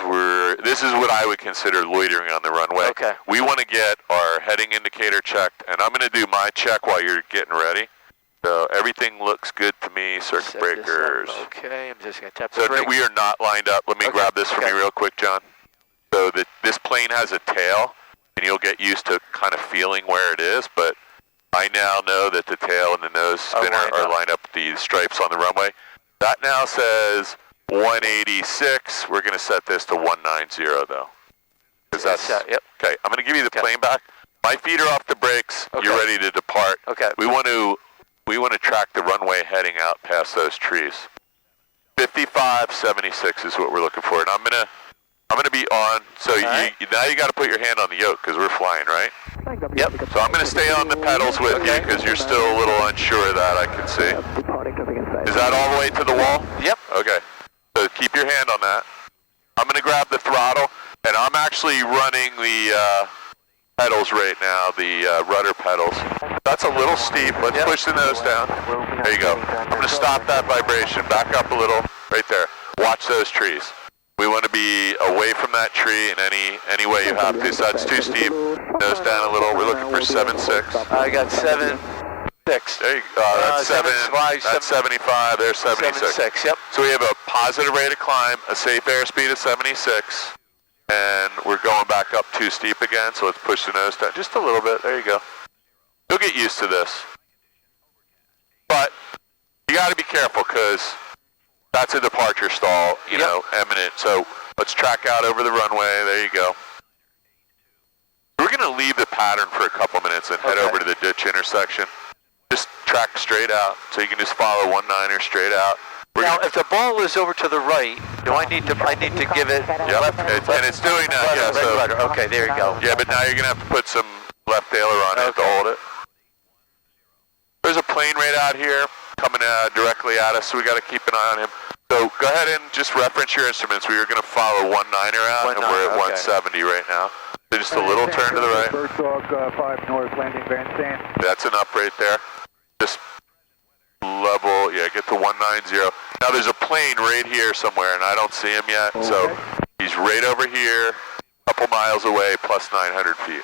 this is what I would consider loitering on the runway. Okay. We want to get our heading indicator checked, and I'm going to do my check while you're getting ready. So everything looks good to me, circuit breakers. Okay, I'm just going to tap the So brakes. we are not lined up. Let me grab this from you real quick, John. So this plane has a tail, and you'll get used to kind of feeling where it is, but I now know that the tail and the nose spinner are lined up with the stripes on the runway. That now says 186. We're going to set this to 190, though. Because that's, okay, I'm going to give you the plane back. My feet are off the brakes. You're ready to depart. Okay. We want to track the runway heading out past those trees. 5576 is what we're looking for, and I'm gonna be on. So now you got to put your hand on the yoke because we're flying, right? Yep. So I'm gonna stay on the pedals with you because you're still a little unsure of that. I can see. Is that all the way to the wall? Yep. Okay. So keep your hand on that. I'm gonna grab the throttle, and I'm actually running the pedals right now, the rudder pedals. That's a little steep. Let's push the nose down. There you go. I'm going to stop that vibration. Back up a little. Right there. Watch those trees. We want to be away from that tree in any way you have to. So that's too steep. Nose down a little. We're looking for 76. I got 76. There you go. That's 75. There's 76. 76, yep. So we have a positive rate of climb, a safe airspeed of 76. And we're going back up too steep again, so let's push the nose down just a little bit. There you go. You'll get used to this. But you got to be careful because that's a departure stall, you know, imminent. So let's track out over the runway. There you go. We're going to leave the pattern for a couple minutes and head over to the ditch intersection. Just track straight out, so you can just follow 19er straight out. Now, if the ball is over to the right, do I need to give it left? And it's doing that, yeah, so. Rudder. Okay, there you go. Yeah, but now you're going to have to put some left aileron in to hold it. There's a plane right out here coming directly at us, so we got to keep an eye on him. So go ahead and just reference your instruments. We were going to follow 19er out, and we're at 170 right now. So just a little turn to the right. Bird Dog 5 North, landing bandstand. That's an up right there. Just level, yeah, get to 190. Now there's a plane right here somewhere, and I don't see him yet. Okay. So he's right over here, a couple miles away, plus 900 feet.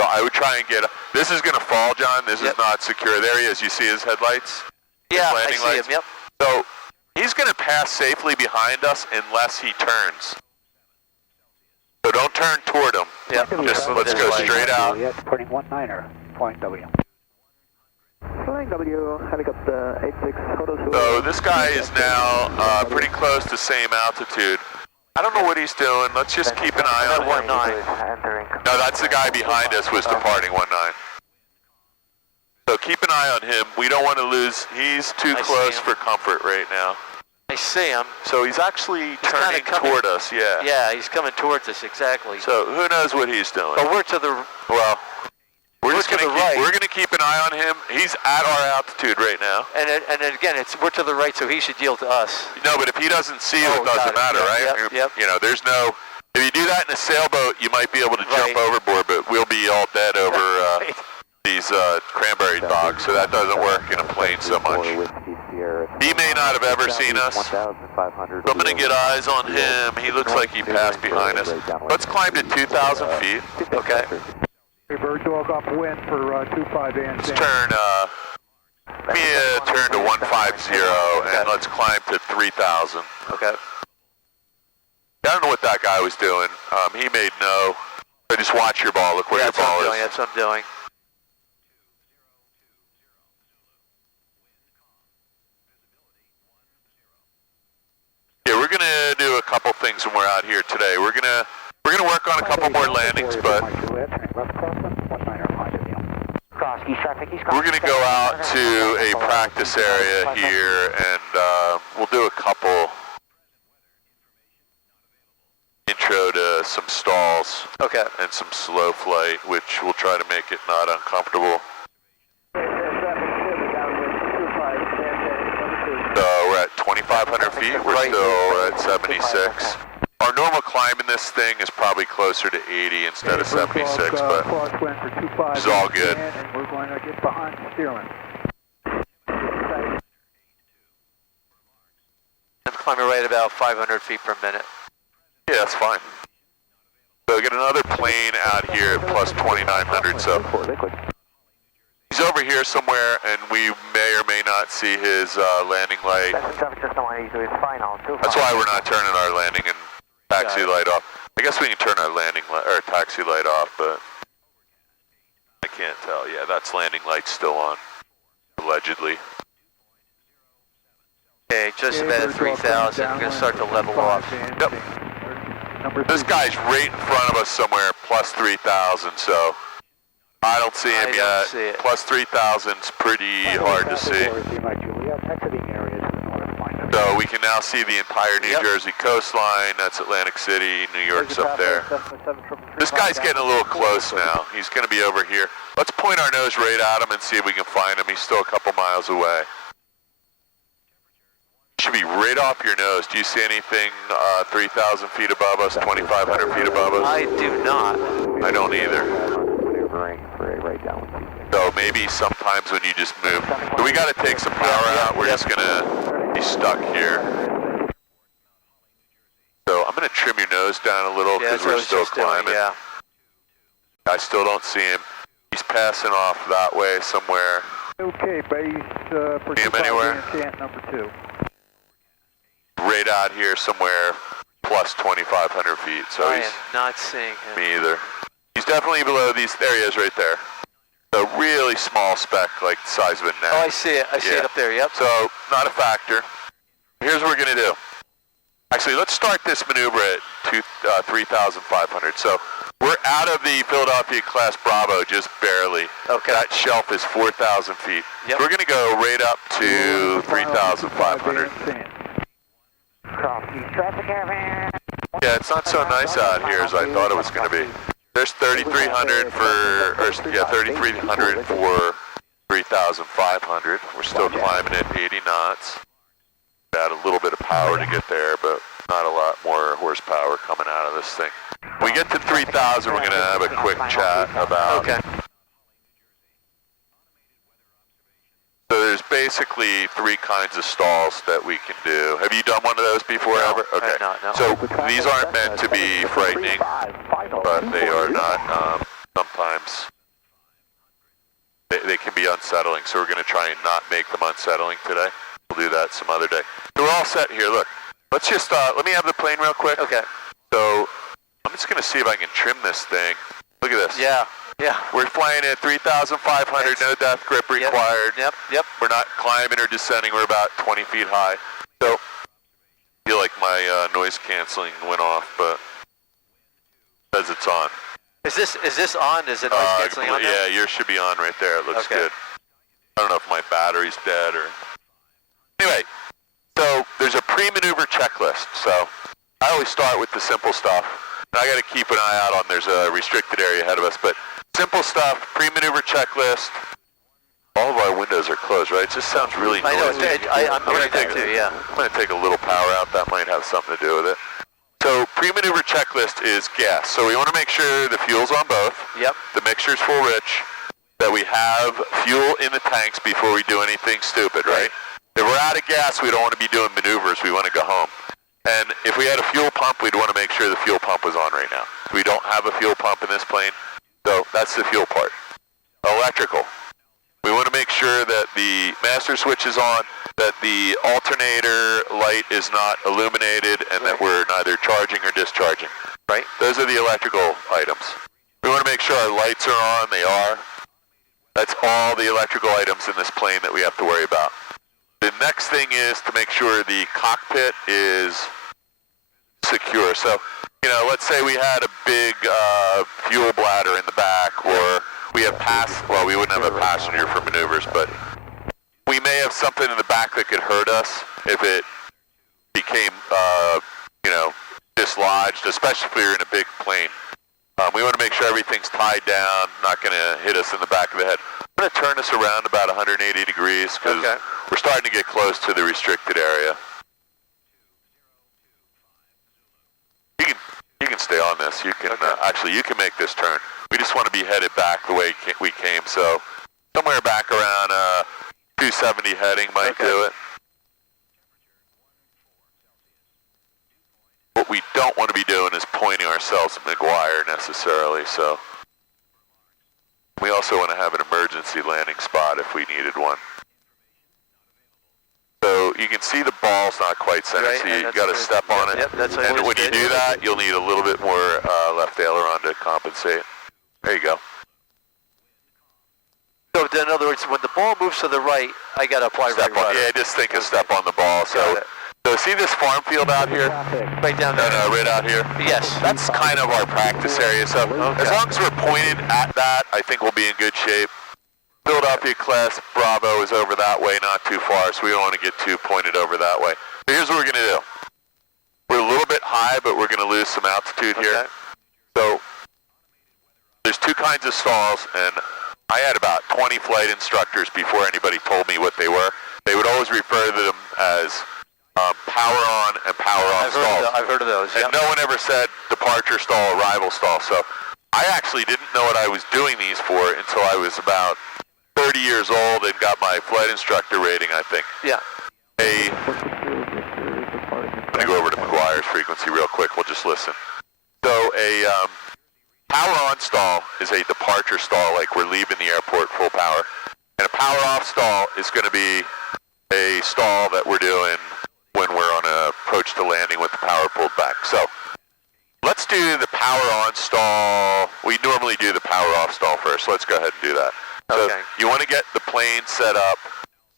So I would try and get, this is going to fall, John. This is not secure. There he is. You see his headlights? Yeah, I see him, yep. So he's going to pass safely behind us unless he turns. So don't turn toward him. Yep. Just let's go straight out. Turning 19er, flying W. Flying W, helicopter 86, Hotel. So this guy is now pretty close to same altitude. I don't know what he's doing. Let's just keep an eye on him. 19. No, that's the guy behind us was departing 19. So keep an eye on him. We don't want to lose. He's too close for comfort right now. I see him. So he's actually turning toward us, yeah. Yeah, he's coming towards us, exactly. So who knows what he's doing? But we're to the... Well, we're going to keep an eye on him. He's at our altitude right now. And again, we're to the right, so he should yield to us. No, but if he doesn't see you, it doesn't matter, right? Yep. You know, there's no... If you do that in a sailboat, you might be able to jump overboard, but we'll be all dead over these cranberry bogs, so that doesn't work in a plane so much. He may not have ever seen us, so I'm going to get eyes on him. He looks like he passed behind us. Let's climb to 2,000 feet. Okay. Bird Dog upwind for 25 and Let's turn to 150 and let's climb to 3,000. Okay. I don't know what that guy was doing. He made no. So just watch your ball. Look where your ball is. That's what I'm doing. Yeah, we're gonna do a couple things when we're out here today. We're gonna work on a couple more landings, but we're gonna go out to a practice area here, and we'll do a couple intro to some stalls, and some slow flight, which we'll try to make it not uncomfortable. So we're at 2,500 feet. We're still at 76. Our normal climb in this thing is probably closer to 80 instead of 76, but it's all good. And we're going to get behind steering. I'm climbing right about 500 feet per minute. Yeah, that's fine. So we get another plane out here at plus 2,900, so he's over here somewhere, and we may or may not see his landing light. That's why we're not turning our landing and taxi light off. I guess we can turn our landing light or taxi light off, but I can't tell. Yeah, that's landing light still on, allegedly. Okay, just about at 3,000. We're going to start to level off. Yep. This guy's right in front of us somewhere, plus 3,000, so I don't see him yet. Plus 3,000's pretty hard to see. So we can now see the entire New Jersey coastline. That's Atlantic City, New York's up there. This guy's getting a little close now. He's going to be over here. Let's point our nose right at him and see if we can find him. He's still a couple miles away. Should be right off your nose. Do you see anything 3,000 feet above us, 2,500 feet above us? I do not. I don't either. So maybe sometimes when you just move. But we got to take some power out. We're just going to be stuck here. So I'm going to trim your nose down a little because we're still climbing. I still don't see him. He's passing off that way somewhere. Okay, base for see him anywhere? number 2. Right out here somewhere, plus 2,500 feet. So I am not seeing him. Me either. He's definitely below these. There he is, right there. A really small speck, like the size of a net. Oh, I see it. I see it up there. Yep. So not a factor. Here's what we're gonna do. Actually, let's start this maneuver at 3,500. So We're out of the Philadelphia class Bravo, just barely. Okay. That shelf is 4,000 feet. Yep. So we're going to go right up to 3,500. Yeah, it's not so nice out here as I thought it was going to be. There's 3,300 3,300 for 3,500. We're still climbing at 80 knots. Add a little bit of power to get there, but not a lot more horsepower coming out of this thing. When we get to 3,000, we're going to have a quick chat about... Okay. So there's basically 3 kinds of stalls that we can do. Have you done one of those before, No, ever? Okay. no. So these aren't meant to be frightening, but they are not. Sometimes they can be unsettling, so we're going to try and not make them unsettling today. We'll do that some other day. So we're all set here. Look, let's just, let me have the plane real quick. Okay. So I'm just going to see if I can trim this thing. Look at this. Yeah. We're flying at 3,500, no death grip required. Yep. We're not climbing or descending. We're about 20 feet high. So I feel like my noise canceling went off, but it says it's on. Is this on? Is it noise canceling on now? Yeah, yours should be on right there. It looks good. I don't know if my battery's dead or... Anyway, so there's a pre-maneuver checklist. So I always start with the simple stuff. And I got to keep an eye out on, there's a restricted area ahead of us, but simple stuff, pre-maneuver checklist. All of our windows are closed, right? It just sounds really noisy. I know, I'm hearing that too, yeah. I'm going to take a little power out. That might have something to do with it. So pre-maneuver checklist is gas. So we want to make sure the fuel's on both. Yep. The mixture's full rich. That we have fuel in the tanks before we do anything stupid, right? If we're out of gas, we don't want to be doing maneuvers. We want to go home. And if we had a fuel pump, we'd want to make sure the fuel pump was on right now. We don't have a fuel pump in this plane, so that's the fuel part. Electrical. We want to make sure that the master switch is on, that the alternator light is not illuminated, and that we're neither charging or discharging. Right? Those are the electrical items. We want to make sure our lights are on. They are. That's all the electrical items in this plane that we have to worry about. The next thing is to make sure the cockpit is secure. So, you know, let's say we had a big fuel bladder in the back, or we have well, we wouldn't have a passenger for maneuvers, but we may have something in the back that could hurt us if it became, you know, dislodged, especially if we were in a big plane. We want to make sure everything's tied down, not going to hit us in the back of the head. I'm going to turn this around about 180 degrees because we're starting to get close to the restricted area. You can stay on this. You can actually you can make this turn. We just want to be headed back the way we came. So somewhere back around 270 heading might do it. What we don't want to be doing is pointing ourselves at McGuire necessarily. So we also want to have an emergency landing spot if we needed one. So you can see the ball's not quite centered, so you got to step on it. Yep, that's what and when you do that, you'll need a little bit more left aileron to compensate. There you go. So in other words, when the ball moves to the right, I got to apply step right on. Yeah, just think a step on the ball. So see this farm field out here? Right down there. No, right out here? Yes. That's kind of our practice area. So as long as we're pointed at that, I think we'll be in good shape. Philadelphia class Bravo is over that way, not too far, so we don't want to get too pointed over that way. So here's what we're going to do. We're a little bit high, but we're going to lose some altitude here. So there's 2 kinds of stalls, and I had about 20 flight instructors before anybody told me what they were. They would always refer to them as power on and power off stalls. I've heard of those. And no one ever said departure stall, arrival stall. So I actually didn't know what I was doing these for until I was about 30 years old and got my flight instructor rating, I think. Yeah. I'm going to go over to McGuire's frequency real quick. We'll just listen. So a power on stall is a departure stall, like we're leaving the airport full power. And a power off stall is going to be a stall that we're doing when we're on an approach to landing with the power pulled back. So let's do the power on stall. We normally do the power off stall first. Let's go ahead and do that. So you want to get the plane set up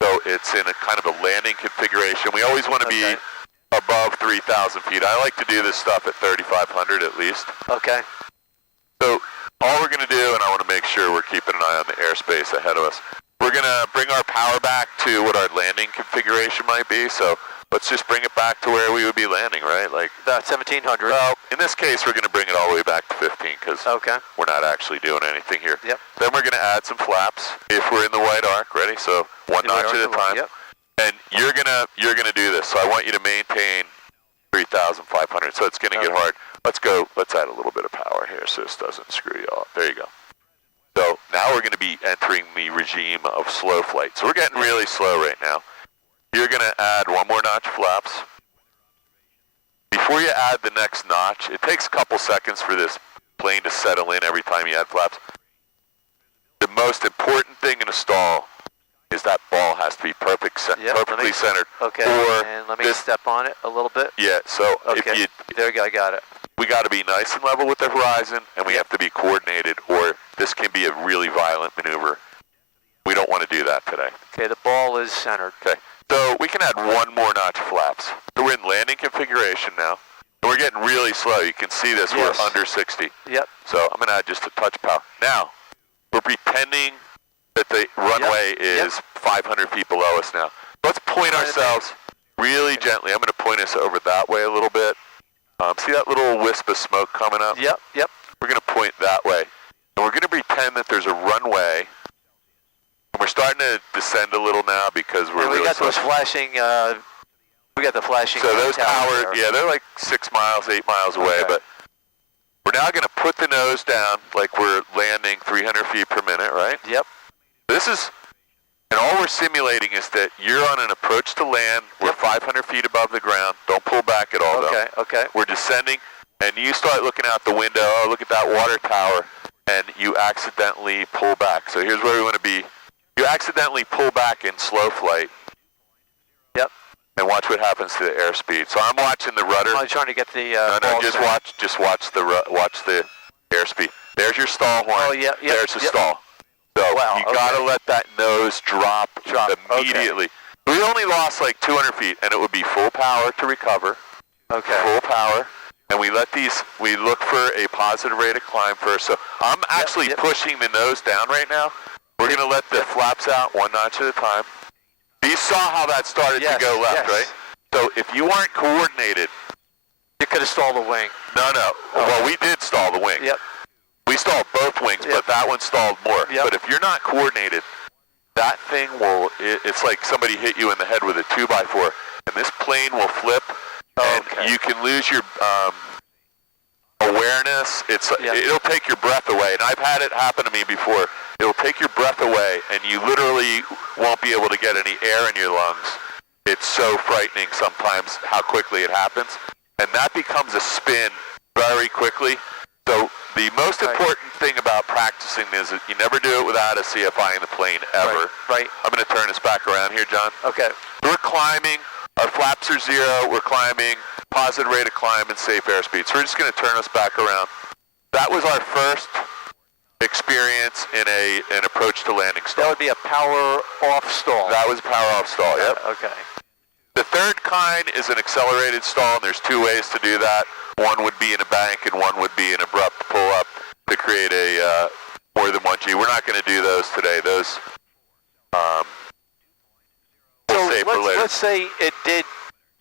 so it's in a kind of a landing configuration. We always want to be above 3,000 feet. I like to do this stuff at 3,500 at least. Okay. So all we're going to do, and I want to make sure we're keeping an eye on the airspace ahead of us, we're going to bring our power back to what our landing configuration might be. So let's just bring it back to where we would be landing, right? Like 1700. Well, in this case, we're going to bring it all the way back to 15 because we're not actually doing anything here. Yep. Then we're going to add some flaps if we're in the white arc. Ready? So one notch at a time. Yep. And you're gonna do this. So I want you to maintain 3,500. So it's gonna get hard. Let's go. Let's add a little bit of power here so this doesn't screw you off. There you go. So now we're gonna be entering the regime of slow flight. So we're getting really slow right now. You're gonna add one more notch flaps. Before you add the next notch, it takes a couple seconds for this plane to settle in every time you add flaps. The most important thing in a stall is that ball has to be perfectly centered. Okay, or and let me step on it a little bit. Yeah, so if you... There we go, I got it. We got to be nice and level with the horizon, and we have to be coordinated, or this can be a really violent maneuver. We don't want to do that today. Okay, the ball is centered. Okay, so we can add one more notch flaps. So we're in landing configuration now, and we're getting really slow. You can see this, we're under 60. Yep. So I'm going to add just a touch power. Now, we're pretending that the runway is 500 feet below us now. Let's point ourselves really gently. I'm going to point us over that way a little bit. See that little wisp of smoke coming up? Yep. We're going to point that way. And we're going to pretend that there's a runway. And we're starting to descend a little now because we're we got those flashing, we got the flashing. So those towers, they're like 6 miles, 8 miles away. But we're now going to put the nose down like we're landing 300 feet per minute, right? Yep. This is, and all we're simulating is that you're on an approach to land. We're 500 feet above the ground. Don't pull back at all, though. Okay. We're descending, and you start looking out the window. Oh, look at that water tower, and you accidentally pull back. So here's where we want to be. You accidentally pull back in slow flight. Yep. And watch what happens to the airspeed. So I'm watching the rudder. I'm trying to get the. No, just watch the airspeed. There's your stall horn. Oh yeah. There's the stall. So you gotta let that nose drop immediately. We only lost like 200 feet, and it would be full power to recover. Okay. Full power, and we look for a positive rate of climb first. So I'm actually pushing the nose down right now. We're gonna let the flaps out one notch at a time. You saw how that started to go left, right? So if you aren't coordinated, you could have stalled the wing. No. Well, we did stall the wing. Yep. We stalled both wings, but that one stalled more. Yep. But if you're not coordinated, that thing it's like somebody hit you in the head with a 2x4, and this plane will flip, and you can lose your awareness. It'll take your breath away, and I've had it happen to me before. It'll take your breath away, and you literally won't be able to get any air in your lungs. It's so frightening sometimes how quickly it happens, and that becomes a spin very quickly. So the most important thing about practicing is that you never do it without a CFI in the plane, ever. Right. I'm going to turn us back around here, John. Okay. We're climbing. Our flaps are 0. We're climbing. Positive rate of climb and safe airspeed. So we're just going to turn us back around. That was our first experience in an approach to landing stall. That would be a power off stall. That was a power off stall, yep. Okay. The third kind is an accelerated stall, and there's 2 ways to do that. One would be in a bank, and one would be an abrupt pull-up to create a more than 1G. We're not going to do those today. Those we'll save for later. Let's say it did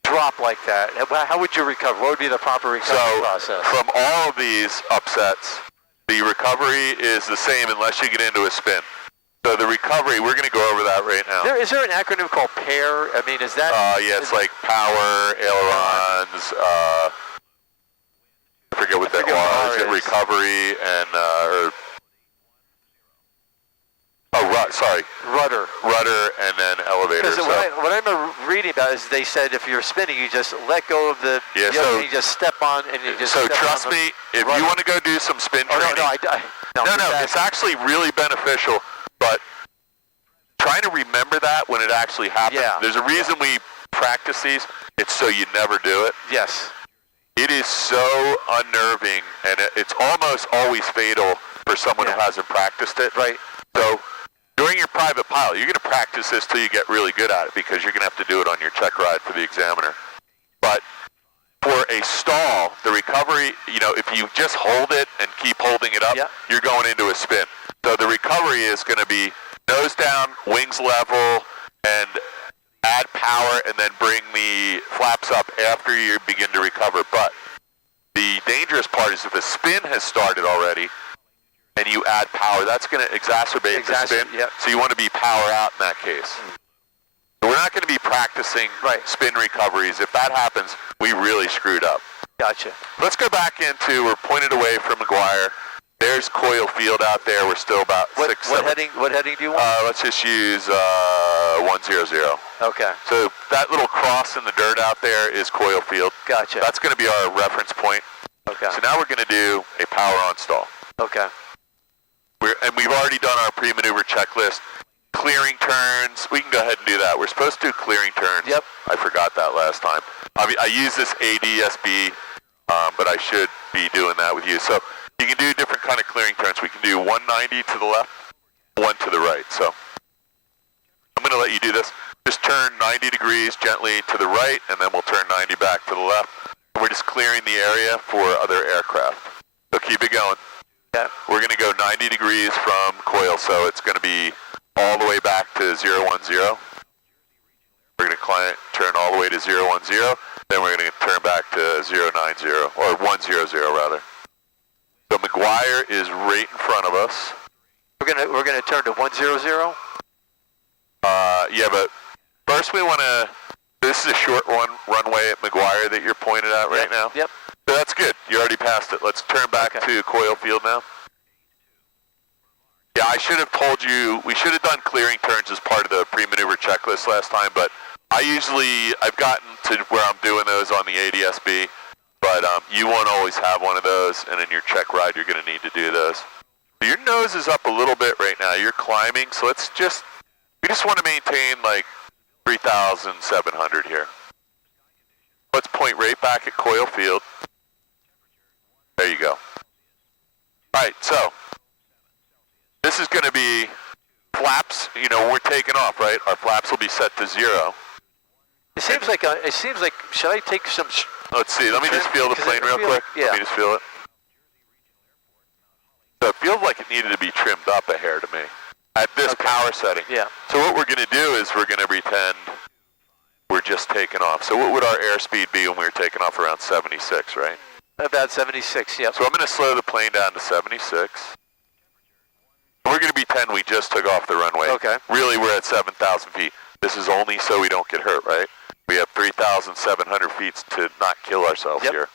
drop like that. How would you recover? What would be the proper recovery process? From all of these upsets, the recovery is the same unless you get into a spin. So the recovery, we're going to go over that right now. Is there an acronym called PAIR? I mean, is that... it's like power, ailerons, I forget what that was. Recovery and, rudder and then elevator. Because what I'm reading about is they said if you're spinning, you just let go of the... you just step on and you just... So trust me, if you want to go do some spin training... No, it's actually really beneficial, but trying to remember that when it actually happens. Yeah. There's a reason we practice these. It's so you never do it. Yes. It is so unnerving, and it's almost always fatal for someone who hasn't practiced it. Right. So during your private pilot, you're going to practice this till you get really good at it because you're going to have to do it on your check ride for the examiner. But for a stall, the recovery, if you just hold it and keep holding it up, you're going into a spin. So the recovery is going to be nose down, wings level, and add power, and then bring the flaps up after you begin to recover. But the dangerous part is if a spin has started already and you add power, that's going to exacerbate the spin. Yep. So you want to be power out in that case. We're not going to be practicing spin recoveries. If that happens, we really screwed up. Gotcha. Let's go back into, we're pointed away from McGuire. There's Coyle Field out there. We're still about 6-7. What heading do you want? Let's just use 100. Okay. So that little cross in the dirt out there is Coyle Field. Gotcha. That's going to be our reference point. Okay. So now we're going to do a power on stall. Okay. And we've already done our pre-maneuver checklist. Clearing turns, we can go ahead and do that. We're supposed to do clearing turns. Yep. I forgot that last time. I use this ADSB, but I should be doing that with you. So you can do different kind of clearing turns. We can do 190 to the left, 1 to the right. So I'm going to let you do this. Just turn 90 degrees gently to the right, and then we'll turn 90 back to the left. We're just clearing the area for other aircraft. So keep it going. Okay. We're going to go 90 degrees from Coyle, so it's going to be all the way back to 010. We're going to turn all the way to 010, then we're going to turn back to 090, or 100 rather. So McGuire is right in front of us. We're gonna turn to 100. Yeah, but first we want to. This is a short runway at McGuire that you're pointed at right now. Yep. So that's good. You already passed it. Let's turn back to Coyle Field now. Yeah, I should have told you, we should have done clearing turns as part of the pre-maneuver checklist last time, but I've gotten to where I'm doing those on the ADSB, but you won't always have one of those, and in your check ride, you're going to need to do those. Your nose is up a little bit right now. You're climbing, so we just want to maintain like 3,700 here. Let's point right back at Coyle Field. There you go. All right, so this is going to be flaps. We're taking off, right? Our flaps will be set to 0. It seems like. Should I take some? Let's see. Let me just feel the plane real quick. Yeah. Let me just feel it. So it feels like it needed to be trimmed up a hair to me at this power setting. Yeah. So what we're going to do is we're going to pretend we're just taking off. So what would our airspeed be when we were taking off? Around 76, right? About 76. Yep. So I'm going to slow the plane down to 76. We're going to pretend we just took off the runway. Okay. Really, we're at 7,000 feet. This is only so we don't get hurt, right? We have 3,700 feet to not kill ourselves here.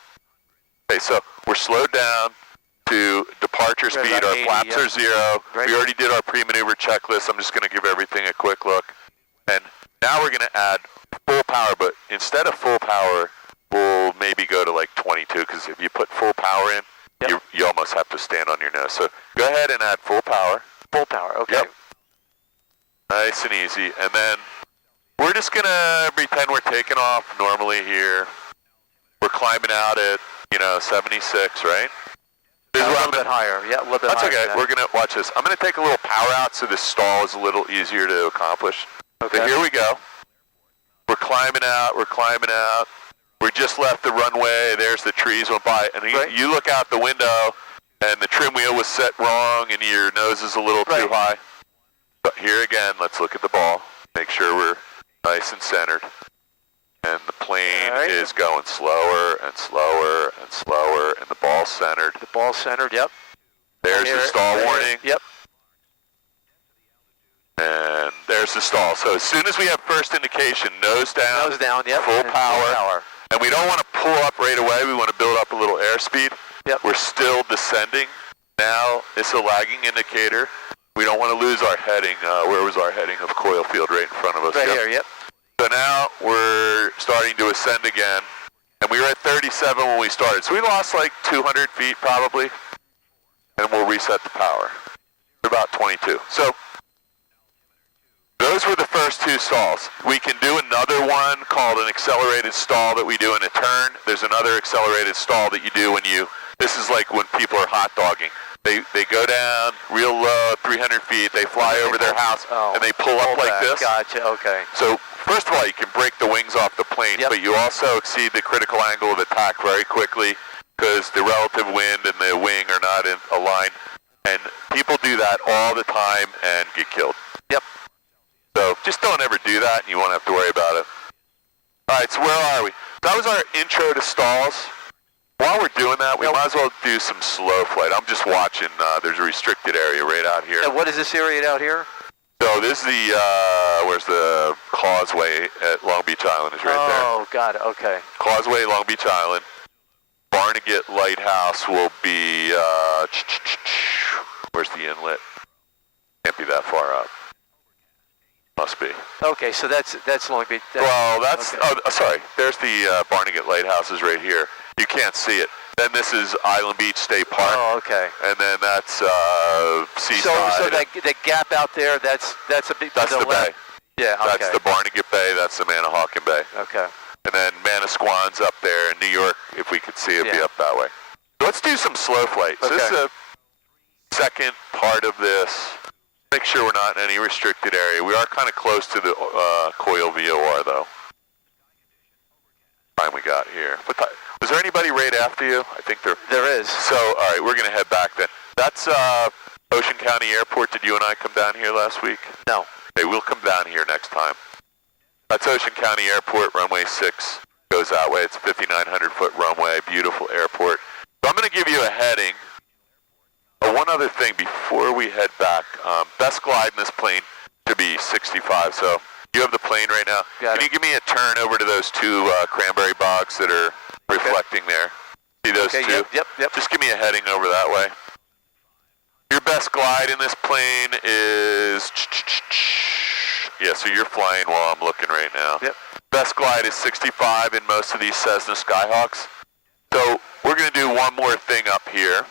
Okay, so we're slowed down to departure speed. Our flaps are 0. Right. We already did our pre-maneuver checklist. I'm just going to give everything a quick look. And now we're going to add full power, but instead of full power, we'll maybe go to like 22, because if you put full power in, you almost have to stand on your nose. So go ahead and add full power. Full power, okay. Yep. Nice and easy. And then we're just going to pretend we're taking off normally here. We're climbing out at, 76, right? A little bit higher. Yeah, a little bit higher. That's okay. We're going to watch this. I'm going to take a little power out so this stall is a little easier to accomplish. Okay. So here we go. We're climbing out. We're climbing out. We just left the runway. There's the trees went by. And you look out the window, and the trim wheel was set wrong, and your nose is a little too high. But here again, let's look at the ball. Make sure we're nice and centered. And the plane is going slower and slower and slower, and the ball's centered. The ball's centered, yep. There's the stall warning. Yep. And there's the stall. So as soon as we have first indication, nose down, yep. full power. And we don't want to pull up right away. We want to build up a little airspeed. Yep. We're still descending. Now it's a lagging indicator. We don't want to lose our heading. Where was our heading of Coyle Field? Right in front of us. Right here, yep. So now we're starting to ascend again. And we were at 37 when we started. So we lost like 200 feet probably. And we'll reset the power. We're about 22. So those were the first 2 stalls. We can do another one called an accelerated stall that we do in a turn. There's another accelerated stall that you do when this is like when people are hot dogging. They go down real low, 300 feet, they fly over their house, and they pull up like this. Gotcha, okay. So first of all, you can break the wings off the plane, but you also exceed the critical angle of attack very quickly because the relative wind and the wing are not aligned. And people do that all the time and get killed. Yep. So just don't ever do that and you won't have to worry about it. All right, so where are we? That was our intro to stalls. While we're doing that, we might as well do some slow flight. I'm just watching. There's a restricted area right out here. And what is this area out here? So this is the, where's the causeway at Long Beach Island is right there. Oh, got it, okay. Causeway, Long Beach Island. Barnegate Lighthouse will be, where's the inlet? Can't be that far up. Must be. Okay, so that's Long Beach. Well, that's, okay. Oh, sorry. There's the Barnegate Lighthouse is right here. You can't see it. Then this is Island Beach State Park. Oh, okay. And then that's Seaside. So that gap out there, that's a big. That's the bay. Yeah, okay. That's the Barnegate Bay. That's the Manahawkin Bay. Okay. And then Manasquan's up there in New York. If we could see it, be up that way. So let's do some slow flight. So this is the second part of this. Make sure we're not in any restricted area. We are kind of close to the Coyle VOR though. Time we got here. Was there anybody right after you? I think there is. So, all right, we're going to head back then. That's Ocean County Airport. Did you and I come down here last week? No. Okay, we'll come down here next time. That's Ocean County Airport, runway 6 goes that way. It's a 5,900-foot runway, beautiful airport. So I'm going to give you a heading. One other thing before we head back. Best glide in this plane to be 65. So you have the plane right now. Can you give me a turn over to those two cranberry bogs that are reflecting there? See those two? Yep. Just give me a heading over that way. Your best glide in this plane is... Yeah, so you're flying while I'm looking right now. Yep. Best glide is 65 in most of these Cessna Skyhawks. So we're going to do one more thing up here.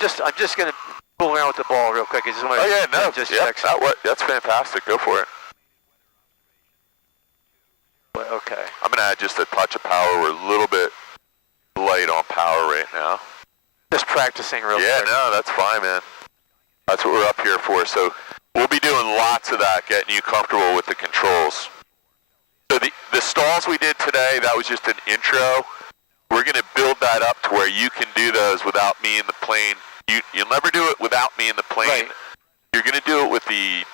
I'm just going to fool around with the ball real quick. I just want to check. That's fantastic. Go for it. Okay. I'm going to add just a touch of power. We're a little bit light on power right now. Just practicing real quick. Yeah, no, that's fine, man. That's what we're up here for. So we'll be doing lots of that, getting you comfortable with the controls. So the stalls we did today, that was just an intro. We're going to build that up to where you can do those without me in the plane. You'll never do it without me in the plane. Right. You're going to do it with the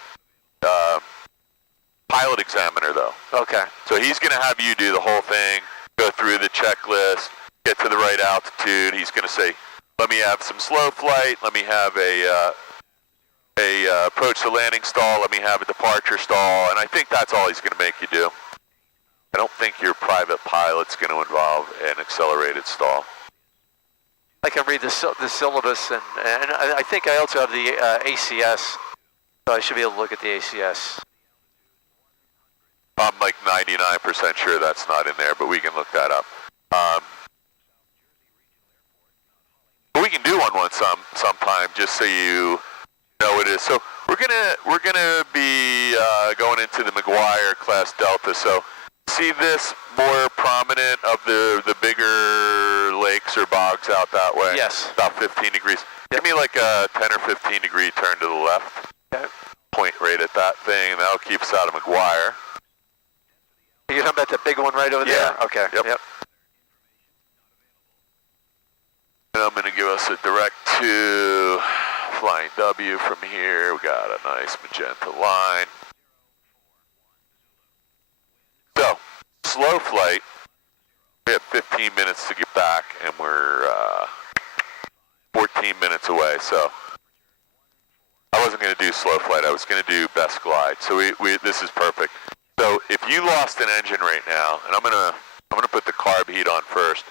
pilot examiner, though. Okay. So he's going to have you do the whole thing, go through the checklist, get to the right altitude. He's going to say, let me have some slow flight. Let me have a approach to landing stall. Let me have a departure stall. And I think that's all he's going to make you do. I don't think your private pilot's going to involve an accelerated stall. I can read the syllabus, and I think I also have the ACS, so I should be able to look at the ACS. I'm like 99% sure that's not in there, but we can look that up. But we can do one sometime, just so you know what it is. So we're gonna be going into the McGuire class Delta. So see this more prominent of the bigger lakes or bogs out that way? Yes. About 15 degrees. Give me like a 10 or 15 degree turn to the left. Okay. Point right at that thing, and that'll keep us out of McGuire. You're talking about the big one right over there? Okay. Yep. And I'm going to give us a direct to Flying W from here. We got a nice magenta line. So, slow flight. We have 15 minutes to get back, and we're 14 minutes away. So, I wasn't going to do slow flight. I was going to do best glide. So this is perfect. So if you lost an engine right now, and I'm gonna put the carb heat on first,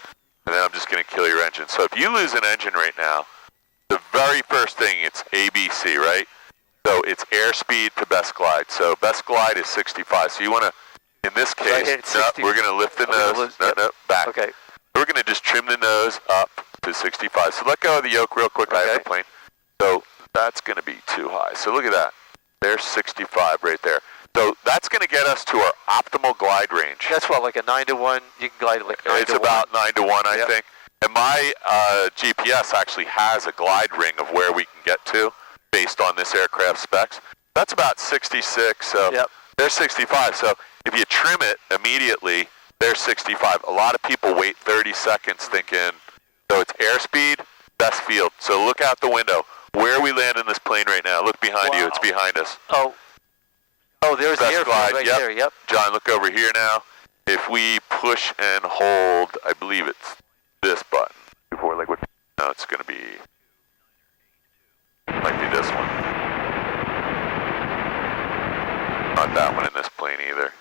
and then I'm just gonna kill your engine. So if you lose an engine right now, the very first thing, it's ABC, right? So it's airspeed to best glide. So best glide is 65. So you wanna, in this case, we're gonna lift the nose. Back. Okay. We're gonna just trim the nose up to 65. So let go of the yoke real quick. I have the plane. So that's gonna be too high. So look at that. There's 65 right there. So that's going to get us to our optimal glide range. That's what, like a 9 to 1? You can glide like 9 to 1? It's about 9 to 1, I think. And my GPS actually has a glide ring of where we can get to based on this aircraft specs. That's about 66. So They're 65, so if you trim it immediately, they're 65. A lot of people wait 30 seconds thinking, so it's airspeed, best field. So look out the window. Where are we landing this plane right now? Look behind you, it's behind us. Oh, there's the Best airfield glide, right yep. there, yep. John, look over here now. If we push and hold, I believe it's this button. Before, like what? No, it's going to be, might be this one. Not that one in this plane either.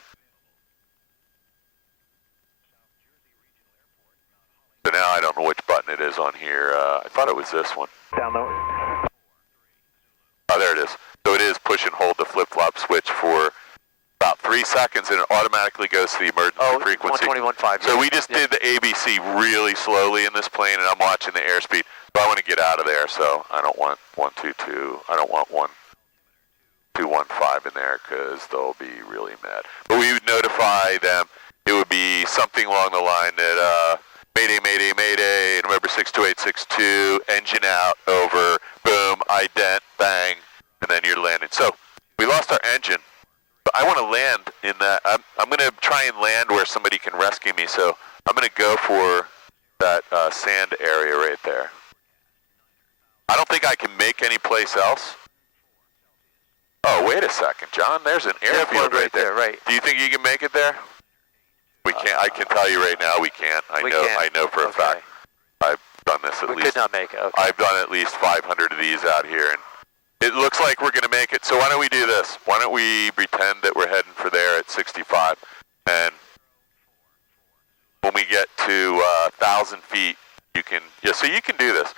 So now I don't know which button it is on here. I thought it was this one. Down low. Oh, there it is. So it is push and hold the flip-flop switch for about 3 seconds, and it automatically goes to the emergency frequency. 121.5. So we just did the ABC really slowly in this plane, and I'm watching the airspeed. But I want to get out of there, so I don't want 122. I don't want 1215 in there because they'll be really mad. But we would notify them. It would be something along the line that Mayday, Mayday, Mayday, November 62862, engine out, over, boom, ident, bang, and then you're landing. So we lost our engine. But I want to land in that. I'm going to try and land where somebody can rescue me. So I'm going to go for that sand area right there. I don't think I can make any place else. Oh, wait a second, John. There's an airfield right there. Right. Do you think you can make it there? We can't. I can tell you right now, we can't. I know for a fact. I've done this at least. We could not make it. Okay. I've done at least 500 of these out here, and it looks like we're going to make it. So why don't we do this? Why don't we pretend that we're heading for there at 65, and when we get to 1,000 feet, you can. Yeah, so you can do this.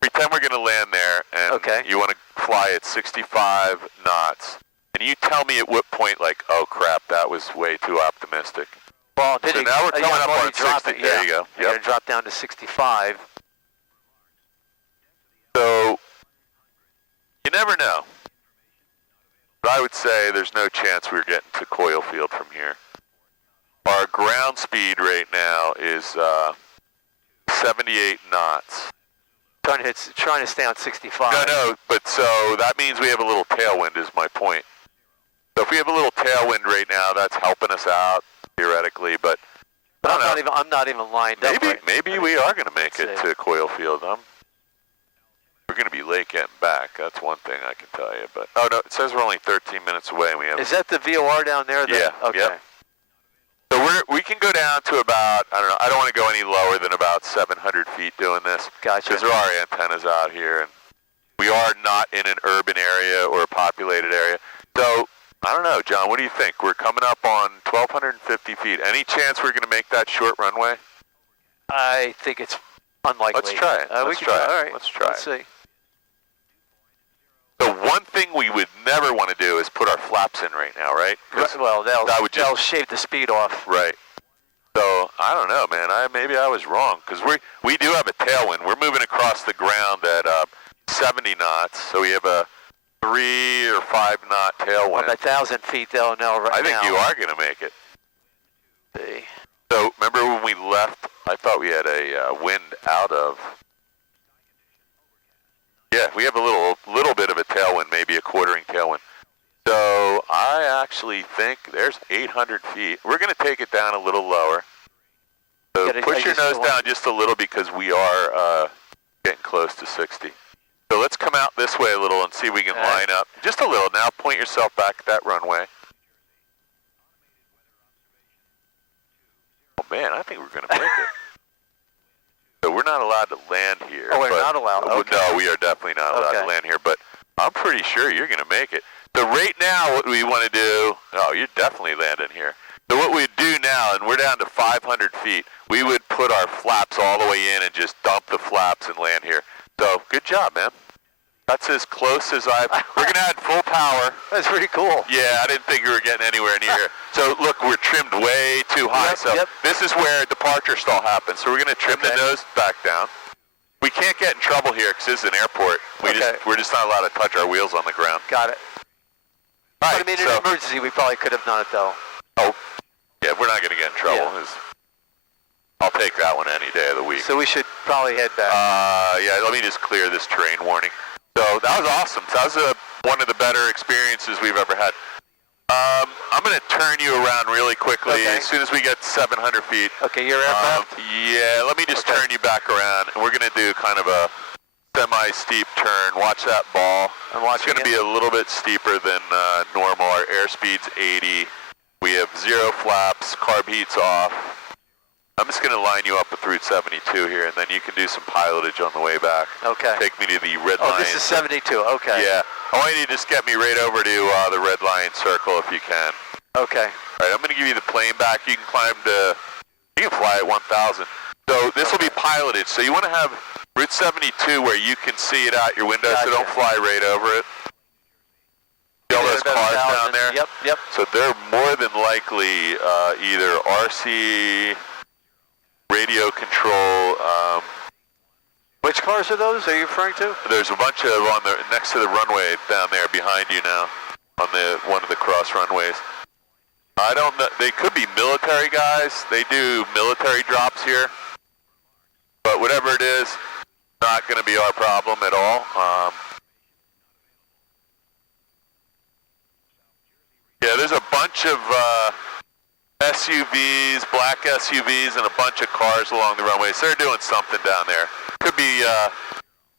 Pretend we're going to land there, and you want to fly at 65 knots, and you tell me at what point, like, oh crap, that was way too optimistic. Well, so now we're coming up on 60. There you go. You're going to drop down to 65. So you never know. But I would say there's no chance we're getting to Coyle Field from here. Our ground speed right now is 78 knots. Trying to stay on 65. No, but so that means we have a little tailwind is my point. So if we have a little tailwind right now, that's helping us out, theoretically, but I'm not even lined up. Maybe we are going to make it to Coyle Field. We're going to be late getting back. That's one thing I can tell you. But oh no, it says we're only 13 minutes away. And we have. Is that the VOR down there? Yeah. Okay. Yep. So we can go down to about, I don't know, I don't want to go any lower than about 700 feet doing this. Gotcha. Because there are antennas out here, and we are not in an urban area or a populated area. So I don't know, John, what do you think? We're coming up on 1,250 feet. Any chance we're going to make that short runway? I think it's unlikely. Let's try it. All right. Let's try it. Let's see. The one thing we would never want to do is put our flaps in right now, right? Well, they'll shave the speed off. Right. So I don't know, man. Maybe I was wrong because we do have a tailwind. We're moving across the ground at 70 knots, so we have a 3 or 5 knot tailwind. On 1,000 feet, they'll know right now. I think you are going to make it. See. So remember when we left? I thought we had a wind out of. Yeah, we have a little bit of a tailwind, maybe a quartering tailwind. So I actually think there's 800 feet. We're going to take it down a little lower. So push your nose down just a little because we are getting close to 60. So let's come out this way a little and see if we can line up. Just a little. Now point yourself back at that runway. Oh man, I think we're going to make it. So we're not allowed to land here. Oh, we're not allowed? Okay. No, we are definitely not allowed to land here, but I'm pretty sure you're going to make it. So right now what we want to do, oh, you're definitely landing here. So what we'd do now, and we're down to 500 feet, we would put our flaps all the way in and just dump the flaps and land here. So good job, man. That's as close as we're going to add full power. That's pretty cool. Yeah, I didn't think we were getting anywhere near here. So look, we're trimmed way too high. This is where departure stall happens. So we're going to trim the nose back down. We can't get in trouble here because this is an airport. We're just not allowed to touch our wheels on the ground. Got it. All right, but I mean, in an emergency, we probably could have done it, though. Oh, yeah, we're not going to get in trouble. Yeah. I'll take that one any day of the week. So we should probably head back. Yeah, let me just clear this terrain warning. So that was awesome. That was one of the better experiences we've ever had. I'm going to turn you around really quickly as soon as we get 700 feet. Okay, you're aircraft? Yeah, let me just turn you back around. And we're going to do kind of a semi-steep turn. Watch that ball. It's going to be a little bit steeper than normal. Our airspeed's 80. We have 0 flaps, carb heat's off. I'm just going to line you up with Route 72 here, and then you can do some pilotage on the way back. Okay. Take me to the Red Lion. Oh, this is 72, okay. Yeah. I want you to just get me right over to the Red Lion Circle if you can. Okay. All right, I'm going to give you the plane back. You can you can fly at 1,000. So this will be piloted. So you want to have Route 72 where you can see it out your window, so don't fly right over it. See all those cars down there? Yep. So they're more than likely either RC, radio control. Which cars are those? Are you referring to? There's a bunch of next to the runway down there behind you now, on one of the cross runways. I don't know. They could be military guys. They do military drops here. But whatever it is, not going to be our problem at all. Yeah, there's a bunch of SUVs, black SUVs, and a bunch of cars along the runway. So they're doing something down there. Could be,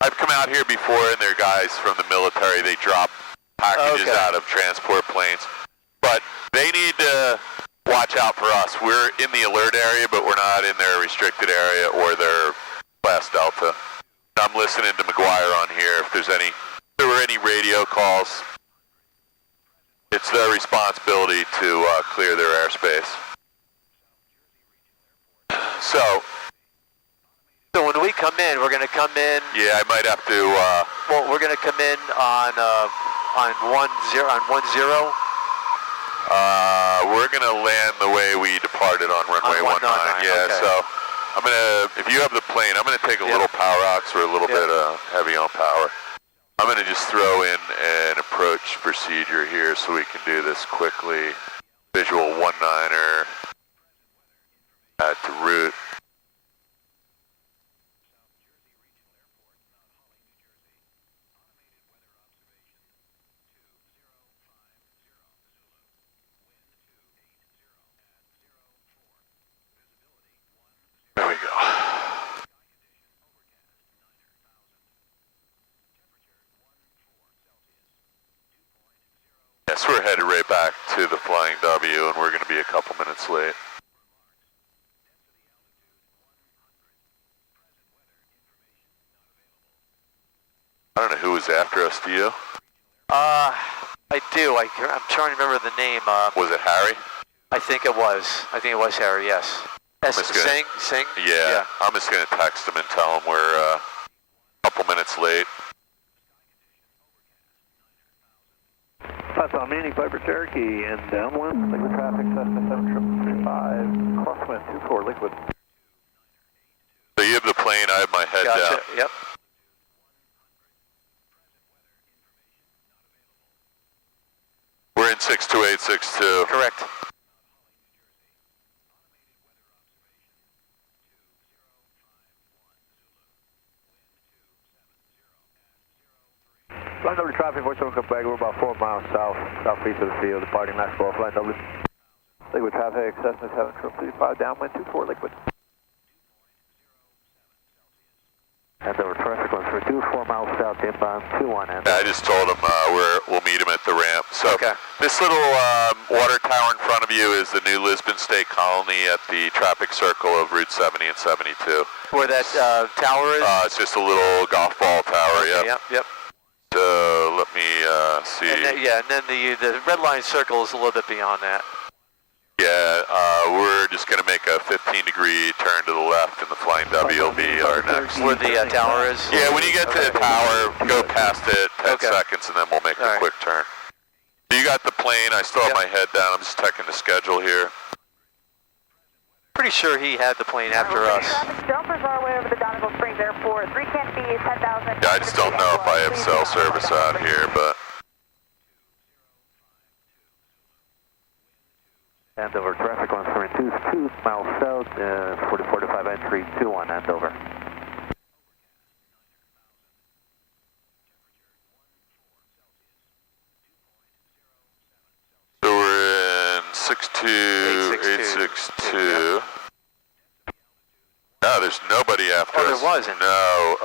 I've come out here before, and they're guys from the military. They drop packages out of transport planes. But they need to watch out for us. We're in the alert area, but we're not in their restricted area or their class Delta. I'm listening to McGuire on here. If there were any radio calls, it's their responsibility to clear their airspace. So when we come in, we're going to come in. Yeah, I might have to. Well, we're going to come in on 10. We're going to land the way we departed on runway 19. Yeah, okay. So I'm going to, if you have the plane, I'm going to take a little power ox or a little bit heavy on power. I'm going to just throw in an approach procedure here so we can do this quickly. Visual 19er to route. There we go. Yes, we're headed right back to the Flying W, and we're going to be a couple minutes late. I don't know who was after us, do you? I do. I'm trying to remember the name. Was it Harry? I think it was. Harry, yes. Singh? Yeah. I'm just going to text him and tell him we're a couple minutes late. That's on Manning, Viper Cherokee, and downwind, liquid traffic, Cessna 735, crosswind 24, liquid. So you have the plane, I have my head down. Yep. We're in 62862. Correct. Flight W traffic, voice over Quebec, we're about 4 miles southeast of the field, departing Maxwell, Flight W. Liquid traffic, Cessna 735, downwind 24, liquid. And over traffic on 4 miles south, inbound 21. I just told him we'll meet him at the ramp. So this little water tower in front of you is the new Lisbon State Colony at the traffic circle of Route 70 and 72. Where that tower is? It's just a little golf ball tower, Yep. So let me see. And then the red line circle is a little bit beyond that. Yeah, we're just going to make a 15-degree turn to the left, and the Flying W will be our next. Where the tower is? Yeah, when you get to the tower, go past it 10 seconds, and then we'll make a quick turn. So you got the plane. I still have my head down. I'm just checking the schedule here. Pretty sure he had the plane after us. Jumpers our way over the Donegal Springs Airport. 3 can't be 10,000. Yeah, I just don't know if I have cell service out here, but. Andover traffic on 2 miles south, 4045 entry 21 Andover. So we're 862, 862. No, there's nobody after us. Oh, there wasn't? No.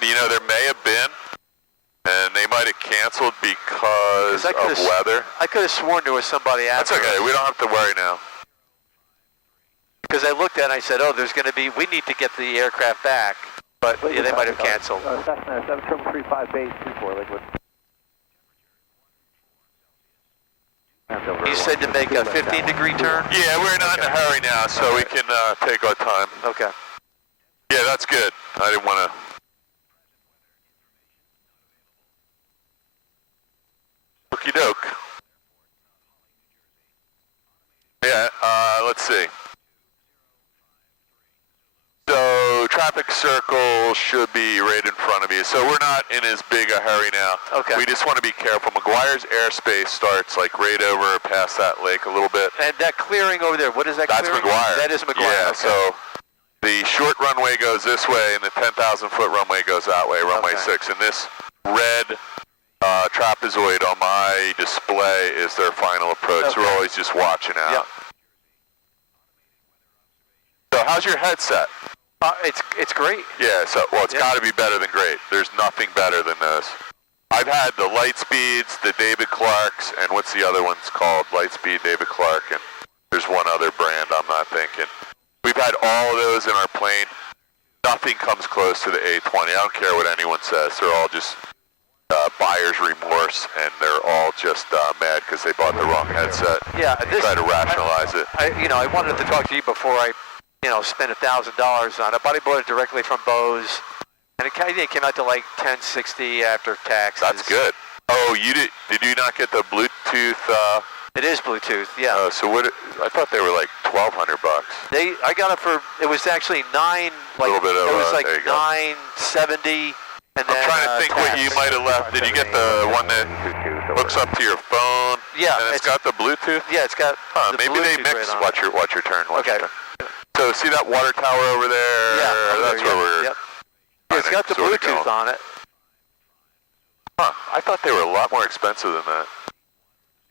You know, there may have been, and they might have canceled because of weather. I could have sworn there was somebody after That's okay. us. We don't have to worry now. Because I looked at it and I said, oh, there's going to be, we need to get the aircraft back. But yeah, they might have canceled. Cessna 735 base 24 liquid. You said to make a 15-degree turn? Yeah, we're not in a hurry now, so we can take our time. Okay. Yeah, that's good. I didn't want to... Okie doke. Yeah, let's see. So, traffic circle should be right in front of you. So we're not in as big a hurry now. Okay. We just want to be careful. McGuire's airspace starts like right over past that lake a little bit. And that clearing over there, what is that clearing? That's McGuire. That is McGuire. Yeah, okay. so the short runway goes this way and the 10,000-foot runway goes that way, runway 6. And this red trapezoid on my display is their final approach. Okay. So we're always just watching out. Yep. So how's your headset? It's great. Yeah, so, well, it's got to be better than great. There's nothing better than those. I've had the Lightspeeds, the David Clarks, and what's the other one's called? Lightspeed, David Clark, and there's one other brand I'm not thinking. We've had all of those in our plane. Nothing comes close to the A20. I don't care what anyone says. They're all just buyer's remorse, and they're all just mad because they bought the wrong headset. Yeah, Try to rationalize it. I wanted to talk to you before I spent $1,000 on it, but I bought it directly from Bose, and it came out to like $1060 after taxes. That's good. Oh, did you not get the Bluetooth? It is Bluetooth, yeah. Oh, so what? I thought they were like $1,200. I got it for, it was actually $9, like, little bit of, it was like there you go. $970, and then I'm trying to think what you might have left. Did you get the one that hooks up to your phone? Yeah. And it's got the Bluetooth? Yeah, it's got the maybe Bluetooth they mix. right on Watch your turn. Okay. So see that water tower over there? Yeah, that's where we're... Yep. Yeah, it's got the Bluetooth on it. Huh, I thought they were a lot more expensive than that.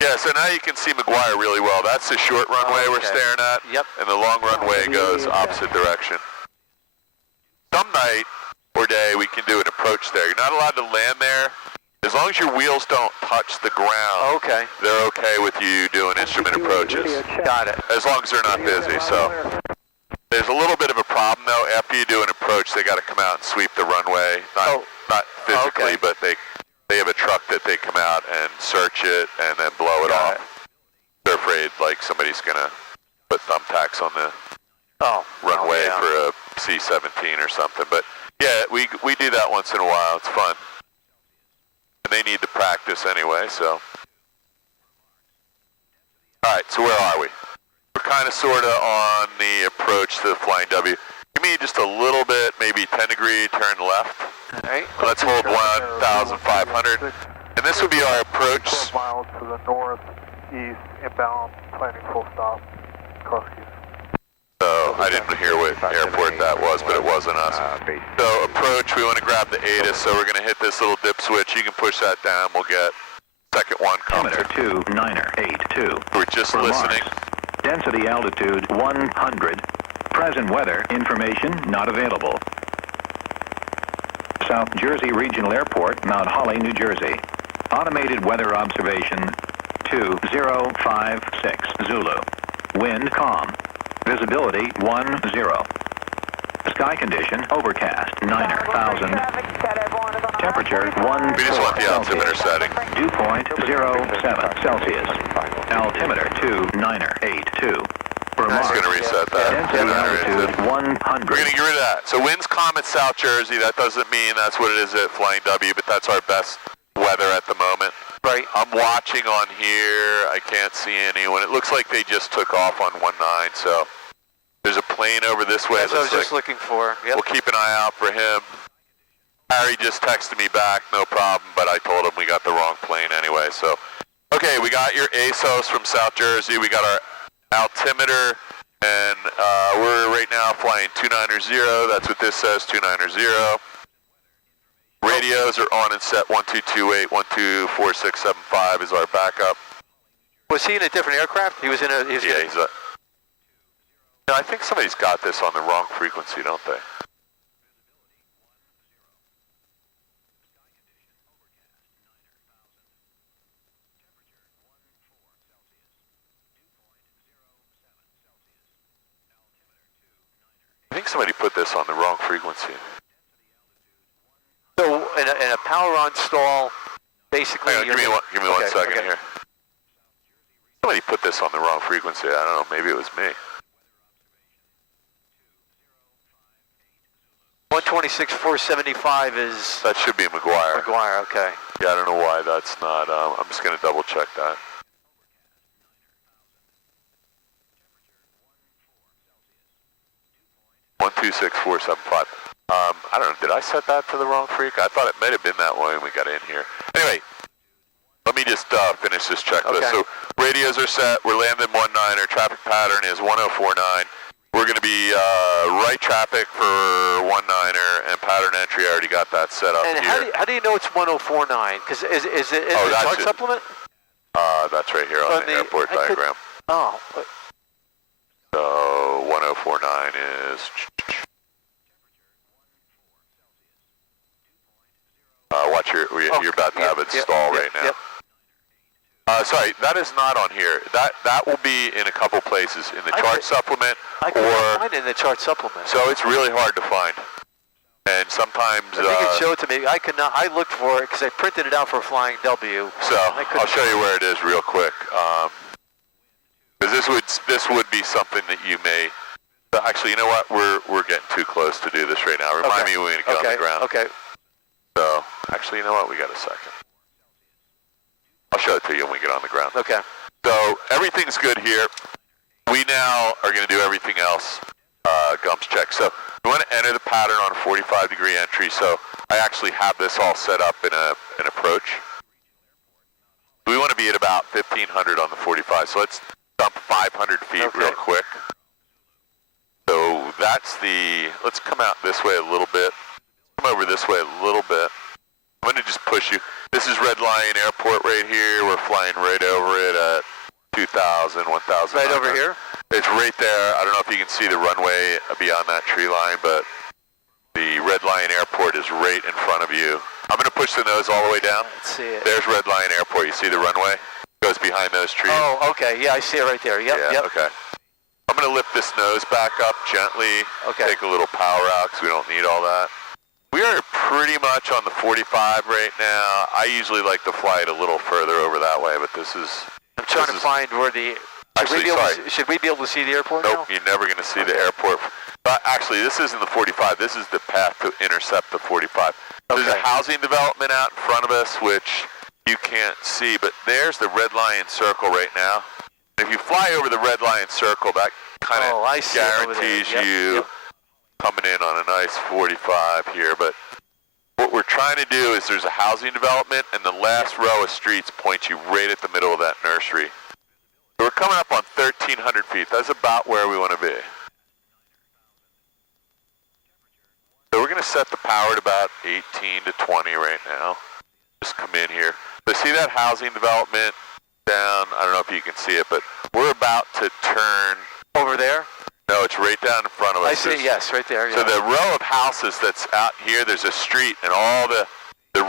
Yeah, so now you can see McGuire really well. That's the short runway we're staring at. Yep. And the long runway goes opposite direction. Some night or day we can do an approach there. You're not allowed to land there. As long as your wheels don't touch the ground, Okay. they're okay with you doing instrument approaches. Got it. As long as they're not busy, so. There's a little bit of a problem though. After you do an approach, they got to come out and sweep the runway. Not physically, but they have a truck that they come out and search it and then blow it off. They're afraid like somebody's gonna put thumbtacks on the runway for a C-17 or something. But yeah, we do that once in a while. It's fun. And they need the practice anyway, so. All right, so where are we? We're kind of sort of on the approach to the Flying W. Give me just a little bit, maybe 10-degree turn left. All right. Let's hold 1,500. And this would be our approach. 12 miles to the northeast, inbound, planning full stop, cross keys. So I didn't hear what airport that was, but it wasn't us. So approach, we want to grab the ATIS, so we're going to hit this little dip switch. You can push that down, we'll get second one coming. Altimeter 2982. We're just listening. Density altitude 100. Present weather information not available. South Jersey Regional Airport, Mount Holly, New Jersey. Automated weather observation 2056 Zulu. Wind calm. Visibility 10. Sky condition overcast 9,000. Temperature 1. We just want the altimeter setting. Dew point 07 Celsius. Altimeter 2982. It's going to reset that. Density altitude 100. We're going to get rid of that. So winds calm at South Jersey. That doesn't mean that's what it is at Flying W, but that's our best weather at the moment. Right. I'm watching on here. I can't see anyone. It looks like they just took off on 19, so there's a plane over this way. That's what I was just looking for. Yep. We'll keep an eye out for him. Harry just texted me back, no problem, but I told him we got the wrong plane anyway, so. Okay, we got your ASOS from South Jersey. We got our altimeter, and we're right now flying 290. That's what this says, 290. Radios are on and set 1228, 124675 is our backup. Was he in a different aircraft? He was in a... Yeah, he's a... No, I think somebody's got this on the wrong frequency, don't they? I think somebody put this on the wrong frequency. So, in a power on stall, basically... Hang on, give me one second here. Somebody put this on the wrong frequency. I don't know, maybe it was me. 126.475 is... That should be McGuire. McGuire, okay. Yeah, I don't know why that's not, I'm just going to double check that. One 26475. I don't know, did I set that to the wrong freak? I thought it might have been that way when we got in here. Anyway, let me just finish this checklist. Okay. So radios are set, we're landing 19er, traffic pattern is 1049. We're going to be right traffic for 19er and pattern entry, I already got that set up and here. how do you know it's 1049? Because is it in the chart supplement? That's right here on the airport diagram. Oh. So 1049 is... watch you're about to have it stall right now. Sorry, that is not on here. That will be in a couple places in the chart supplement. I can't find it in the chart supplement. So it's really hard to find. And sometimes... If you can show it to me, I could not. I looked for it because I printed it out for Flying W. So I'll show you where it is real quick. Because this would be something that you may... Actually, you know what? We're getting too close to do this right now. Remind me when we get on the ground. Okay. So, actually, you know what? We got a second. I'll show it to you when we get on the ground. Okay. So, everything's good here. We now are going to do everything else. Gumps check. So, we want to enter the pattern on a 45-degree entry. So, I actually have this all set up in an approach. We want to be at about 1,500 on the 45. So, let's dump 500 feet real quick. So, that's let's come out this way a little bit. Come over this way a little bit. I'm going to just push you. This is Red Lion Airport right here. We're flying right over it at 2,000, 1,000. Right over here? It's right there. I don't know if you can see the runway beyond that tree line, but the Red Lion Airport is right in front of you. I'm going to push the nose all the way down. Let's see it. There's Red Lion Airport. You see the runway? It goes behind those trees. Oh, okay. Yeah, I see it right there. Yep. Okay. I'm going to lift this nose back up gently. Okay. Take a little power out because we don't need all that. We are pretty much on the 45 right now. I usually like to fly it a little further over that way, but this is... I'm trying to find where the... Should we be able to see the airport now? Nope, now? you're never going to see the airport. Actually, this isn't the 45. This is the path to intercept the 45. There's a housing development out in front of us, which you can't see, but there's the Red Lion Circle right now. If you fly over the Red Lion Circle, that kind of guarantees you coming in on a nice 45 here. But what we're trying to do is there's a housing development, and the last row of streets points you right at the middle of that nursery. So we're coming up on 1,300 feet. That's about where we want to be. So we're going to set the power at about 18 to 20 right now. Just come in here. So see that housing development down? I don't know if you can see it, but we're about to turn... Over there? No, it's right down in front of us. I see, yes, right there. Yeah. So the row of houses that's out here, there's a street and all the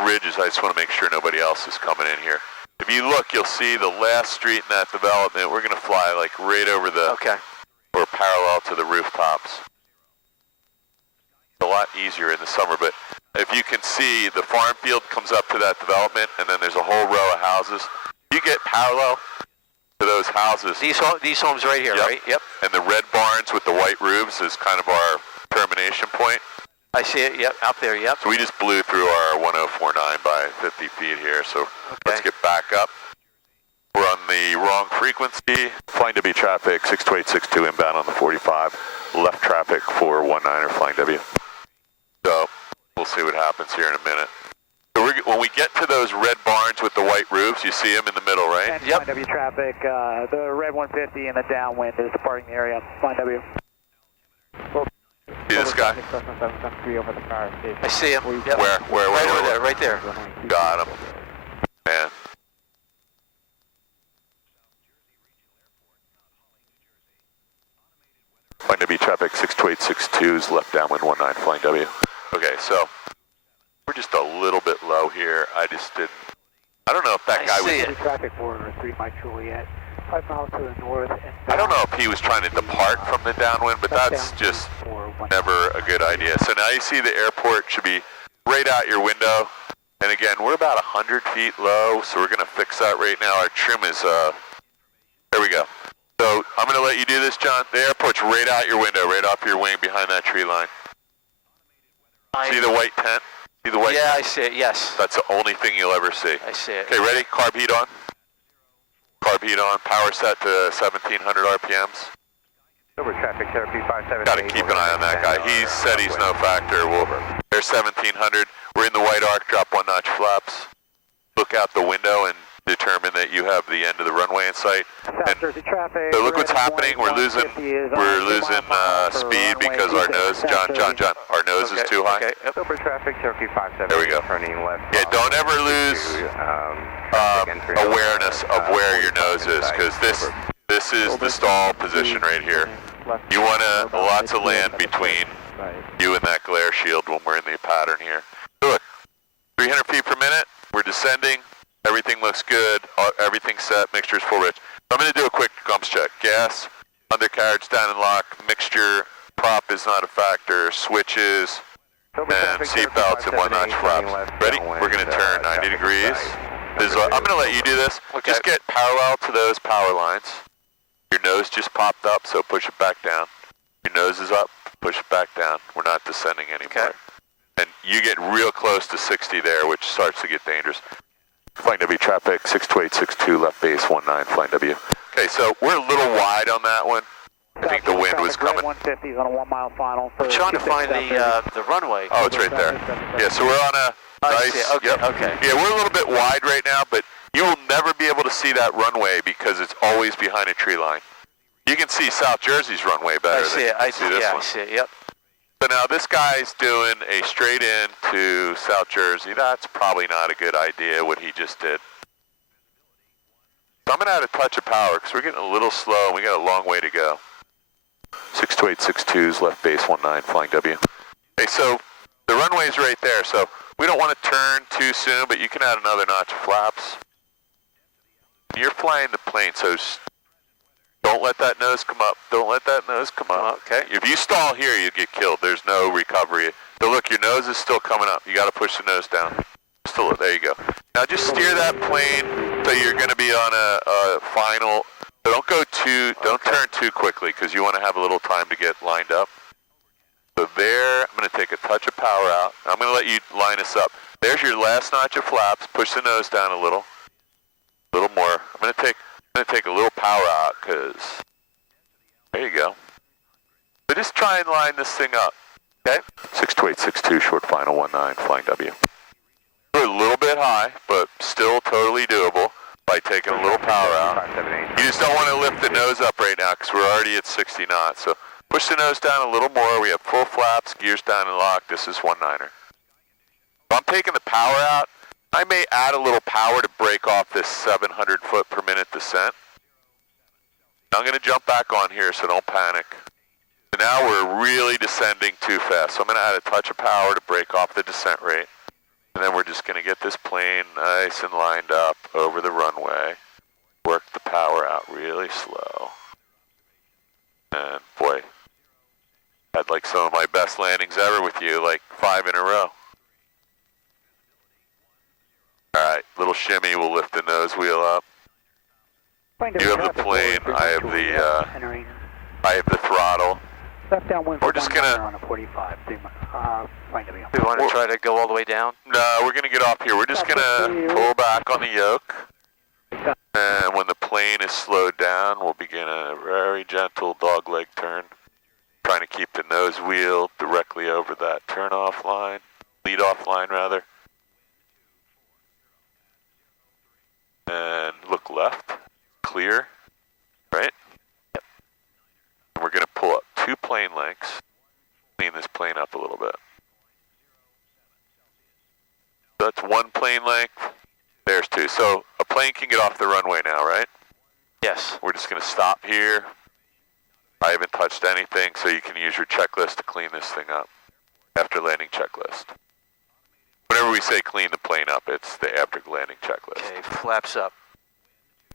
ridges. I just want to make sure nobody else is coming in here. If you look, you'll see the last street in that development. We're going to fly like right over the... Okay. Or parallel to the rooftops. It's a lot easier in the summer, but if you can see, the farm field comes up to that development, and then there's a whole row of houses. You get parallel to those houses. These homes right here, right? Yep. And the red barns with the white roofs is kind of our termination point. I see it, yep, out there, yep. So we just blew through our 1049 by 50 feet here, so let's get back up. We're on the wrong frequency. Flying W traffic, 62862 inbound on the 45. Left traffic for 19er Flying W. So we'll see what happens here in a minute. So when we get to those red barns with the white roofs, you see them in the middle, right? Yep. Flying W traffic, the red 150 and the downwind is departing the area. Flying W. See this guy? I see him. Yep. Where? Right over there, right there. Got him. Man. Flying W traffic 62862 is left downwind 19 flying W. Okay, so we're just a little bit low here. I don't know if that guy was... Traffic for 3 Mike Juliet, 5 miles to the north. And I don't know if he was trying to depart from the downwind, but that's just never a good idea. So now you see the airport should be right out your window. And again, we're about 100 feet low, so we're going to fix that right now. Our trim is, there we go. So I'm going to let you do this, John. The airport's right out your window, right off your wing behind that tree line. See the white tent? See the white tent? I see it, yes. That's the only thing you'll ever see. I see it. Okay, ready? Carb heat on. Carb heat on. Power set to 1700 RPMs. Over traffic, therapy 578. Got to keep an eye on that guy. He said he's no factor. There's 1700. We're in the white arc. Drop 1 notch flaps. Look out the window and determine that you have the end of the runway in sight. And so look what's happening. We're losing speed because our nose, John, our nose is too high. Over traffic, Turkey 578. There we go. Turning left. Yeah, don't ever lose awareness of where your nose is, because this is the stall position right here. You want lots of land between you and that glare shield when we're in the pattern here. Look, 300 feet per minute. We're descending. Everything looks good. Everything's set. Mixture's full rich. So I'm going to do a quick gumps check. Gas, undercarriage down and lock. Mixture, prop is not a factor. Switches, and seat belts and 1 notch flaps. Ready? We're going to turn 90 degrees. I'm going to let you do this. Okay. Just get parallel to those power lines. Your nose just popped up, so push it back down. Your nose is up, push it back down. We're not descending anymore. Okay. And you get real close to 60 there, which starts to get dangerous. Flying W traffic 62862 left base 19 flying W. Okay, so we're a little wide on that one. I think the wind was coming. 150 is on a 1 mile final. I'm trying to find the runway. Oh, it's right there. Yeah, so we're on a nice. Okay, okay. Yeah, we're a little bit wide right now, but you will never be able to see that runway because it's always behind a tree line. You can see South Jersey's runway better. I see it. I see it. Yep. So now this guy's doing a straight in to South Jersey. That's probably not a good idea, what he just did. So I'm going to add a touch of power because we're getting a little slow and we got a long way to go. 62862's left base 19 flying W. Okay, so the runway's right there, so we don't want to turn too soon, but you can add another notch of flaps. You're flying the plane, so don't let that nose come up. Don't let that nose come up. Okay. If you stall here, you get killed. There's no recovery. So look, your nose is still coming up. You got to push the nose down. Still, there you go. Now just steer that plane so you're going to be on a final. Don't turn too quickly because you want to have a little time to get lined up. So there, I'm going to take a touch of power out. I'm going to let you line us up. There's your last notch of flaps. Push the nose down a little more. I'm going to take a little power out because there you go. So just try and line this thing up. Okay? 62862 short final 19 flying W. We're a little bit high, but still totally doable by taking a little power out. You just don't want to lift the nose up right now because we're already at 60 knots. So push the nose down a little more. We have full flaps, gears down and locked. This is 19er. If I'm taking the power out, I may add a little power to break off this 700 foot per minute descent. I'm going to jump back on here, so don't panic. So now we're really descending too fast. So I'm going to add a touch of power to break off the descent rate. And then we're just going to get this plane nice and lined up over the runway. Work the power out really slow. And boy, had like some of my best landings ever with you, like 5 in a row. Alright, little shimmy, we'll lift the nose wheel up. You have the plane, I have the throttle. We're just gonna... We want to try to go all the way down? No, we're gonna get off here. We're just gonna pull back on the yoke. And when the plane is slowed down, we'll begin a very gentle dogleg turn. Trying to keep the nose wheel directly over that turn-off line, lead-off line rather. And look left, clear, right? Yep. And we're going to pull up 2 plane lengths, clean this plane up a little bit. So that's 1 plane length, there's 2. So a plane can get off the runway now, right? Yes. We're just going to stop here, I haven't touched anything, so you can use your checklist to clean this thing up. After landing checklist. Whenever we say clean the plane up, it's the after landing checklist. Okay, flaps up.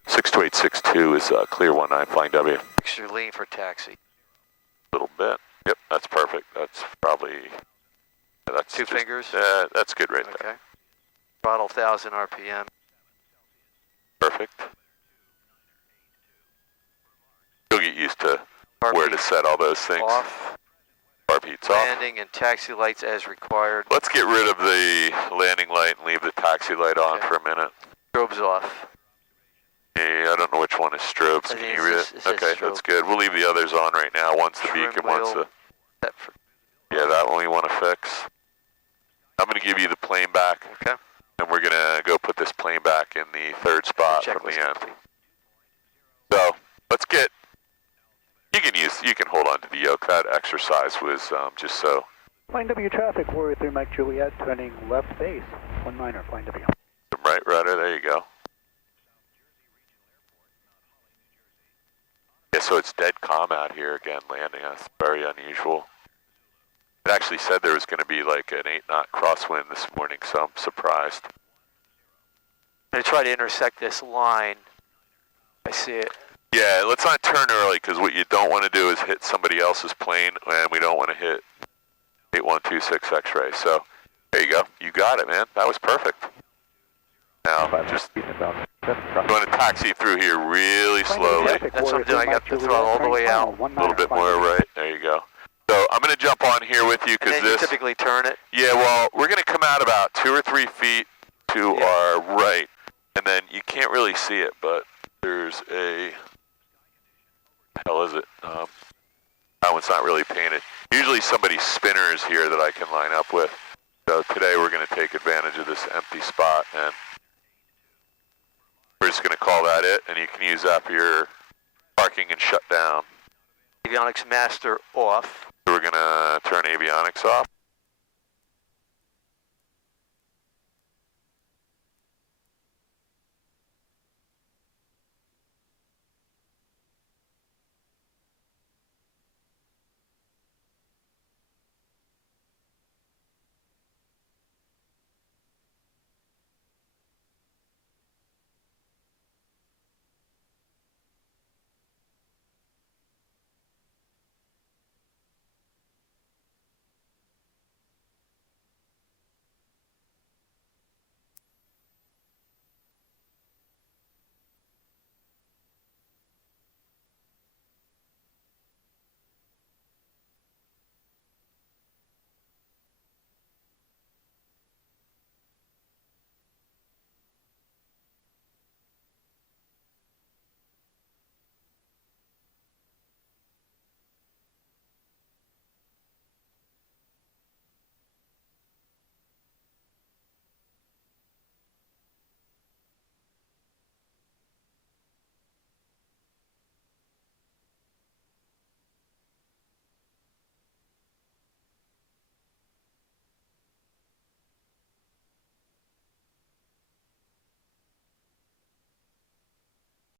62862 is clear 19 flying W. Extra lean for taxi. A little bit. Yep, that's perfect. That's probably... that's Two fingers? That's good right Okay. there. Throttle 1,000 RPM. Perfect. You'll get used to Carb where heat to set all those things. Off. Carb heat's off. Landing and taxi lights as required. Let's get rid of the landing light and leave the taxi light on for a minute. Strobes off. Yeah, I don't know which one is strobes. Can you read it? Okay, that's good. We'll leave the others on right now. One's the beacon, one's the... Yeah, that one we want to fix. I'm going to give you the plane back. Okay. And we're going to go put this plane back in the third spot from the end. So, let's get... You can hold on to the yoke. That exercise was just so... Flying W traffic, Warrior 3 Mike Juliet, turning left base, 19er, Flying W. Right rudder, there you go. Yeah, so it's dead calm out here again, landing. That's very unusual. It actually said there was going to be like an 8-knot crosswind this morning, so I'm surprised. I'm going to try to intersect this line. I see it. Yeah, let's not turn early, because what you don't want to do is hit somebody else's plane, and we don't want to hit 8126 X-ray. So, there you go. You got it, man. That was perfect. Now, just you want to taxi through here really slowly. That's what I'm doing. I got the throttle all the way out. A little bit more right. There you go. So I'm going to jump on here with you because this... you typically turn it? Yeah, well, we're going to come out about 2 or 3 feet to our right, and then you can't really see it, but there's a... What the hell is it? That one's not really painted. Usually somebody's spinner is here that I can line up with. So today we're going to take advantage of this empty spot, and we're just going to call that it, and you can use that for your parking and shut down. Avionics master off. So we're going to turn avionics off.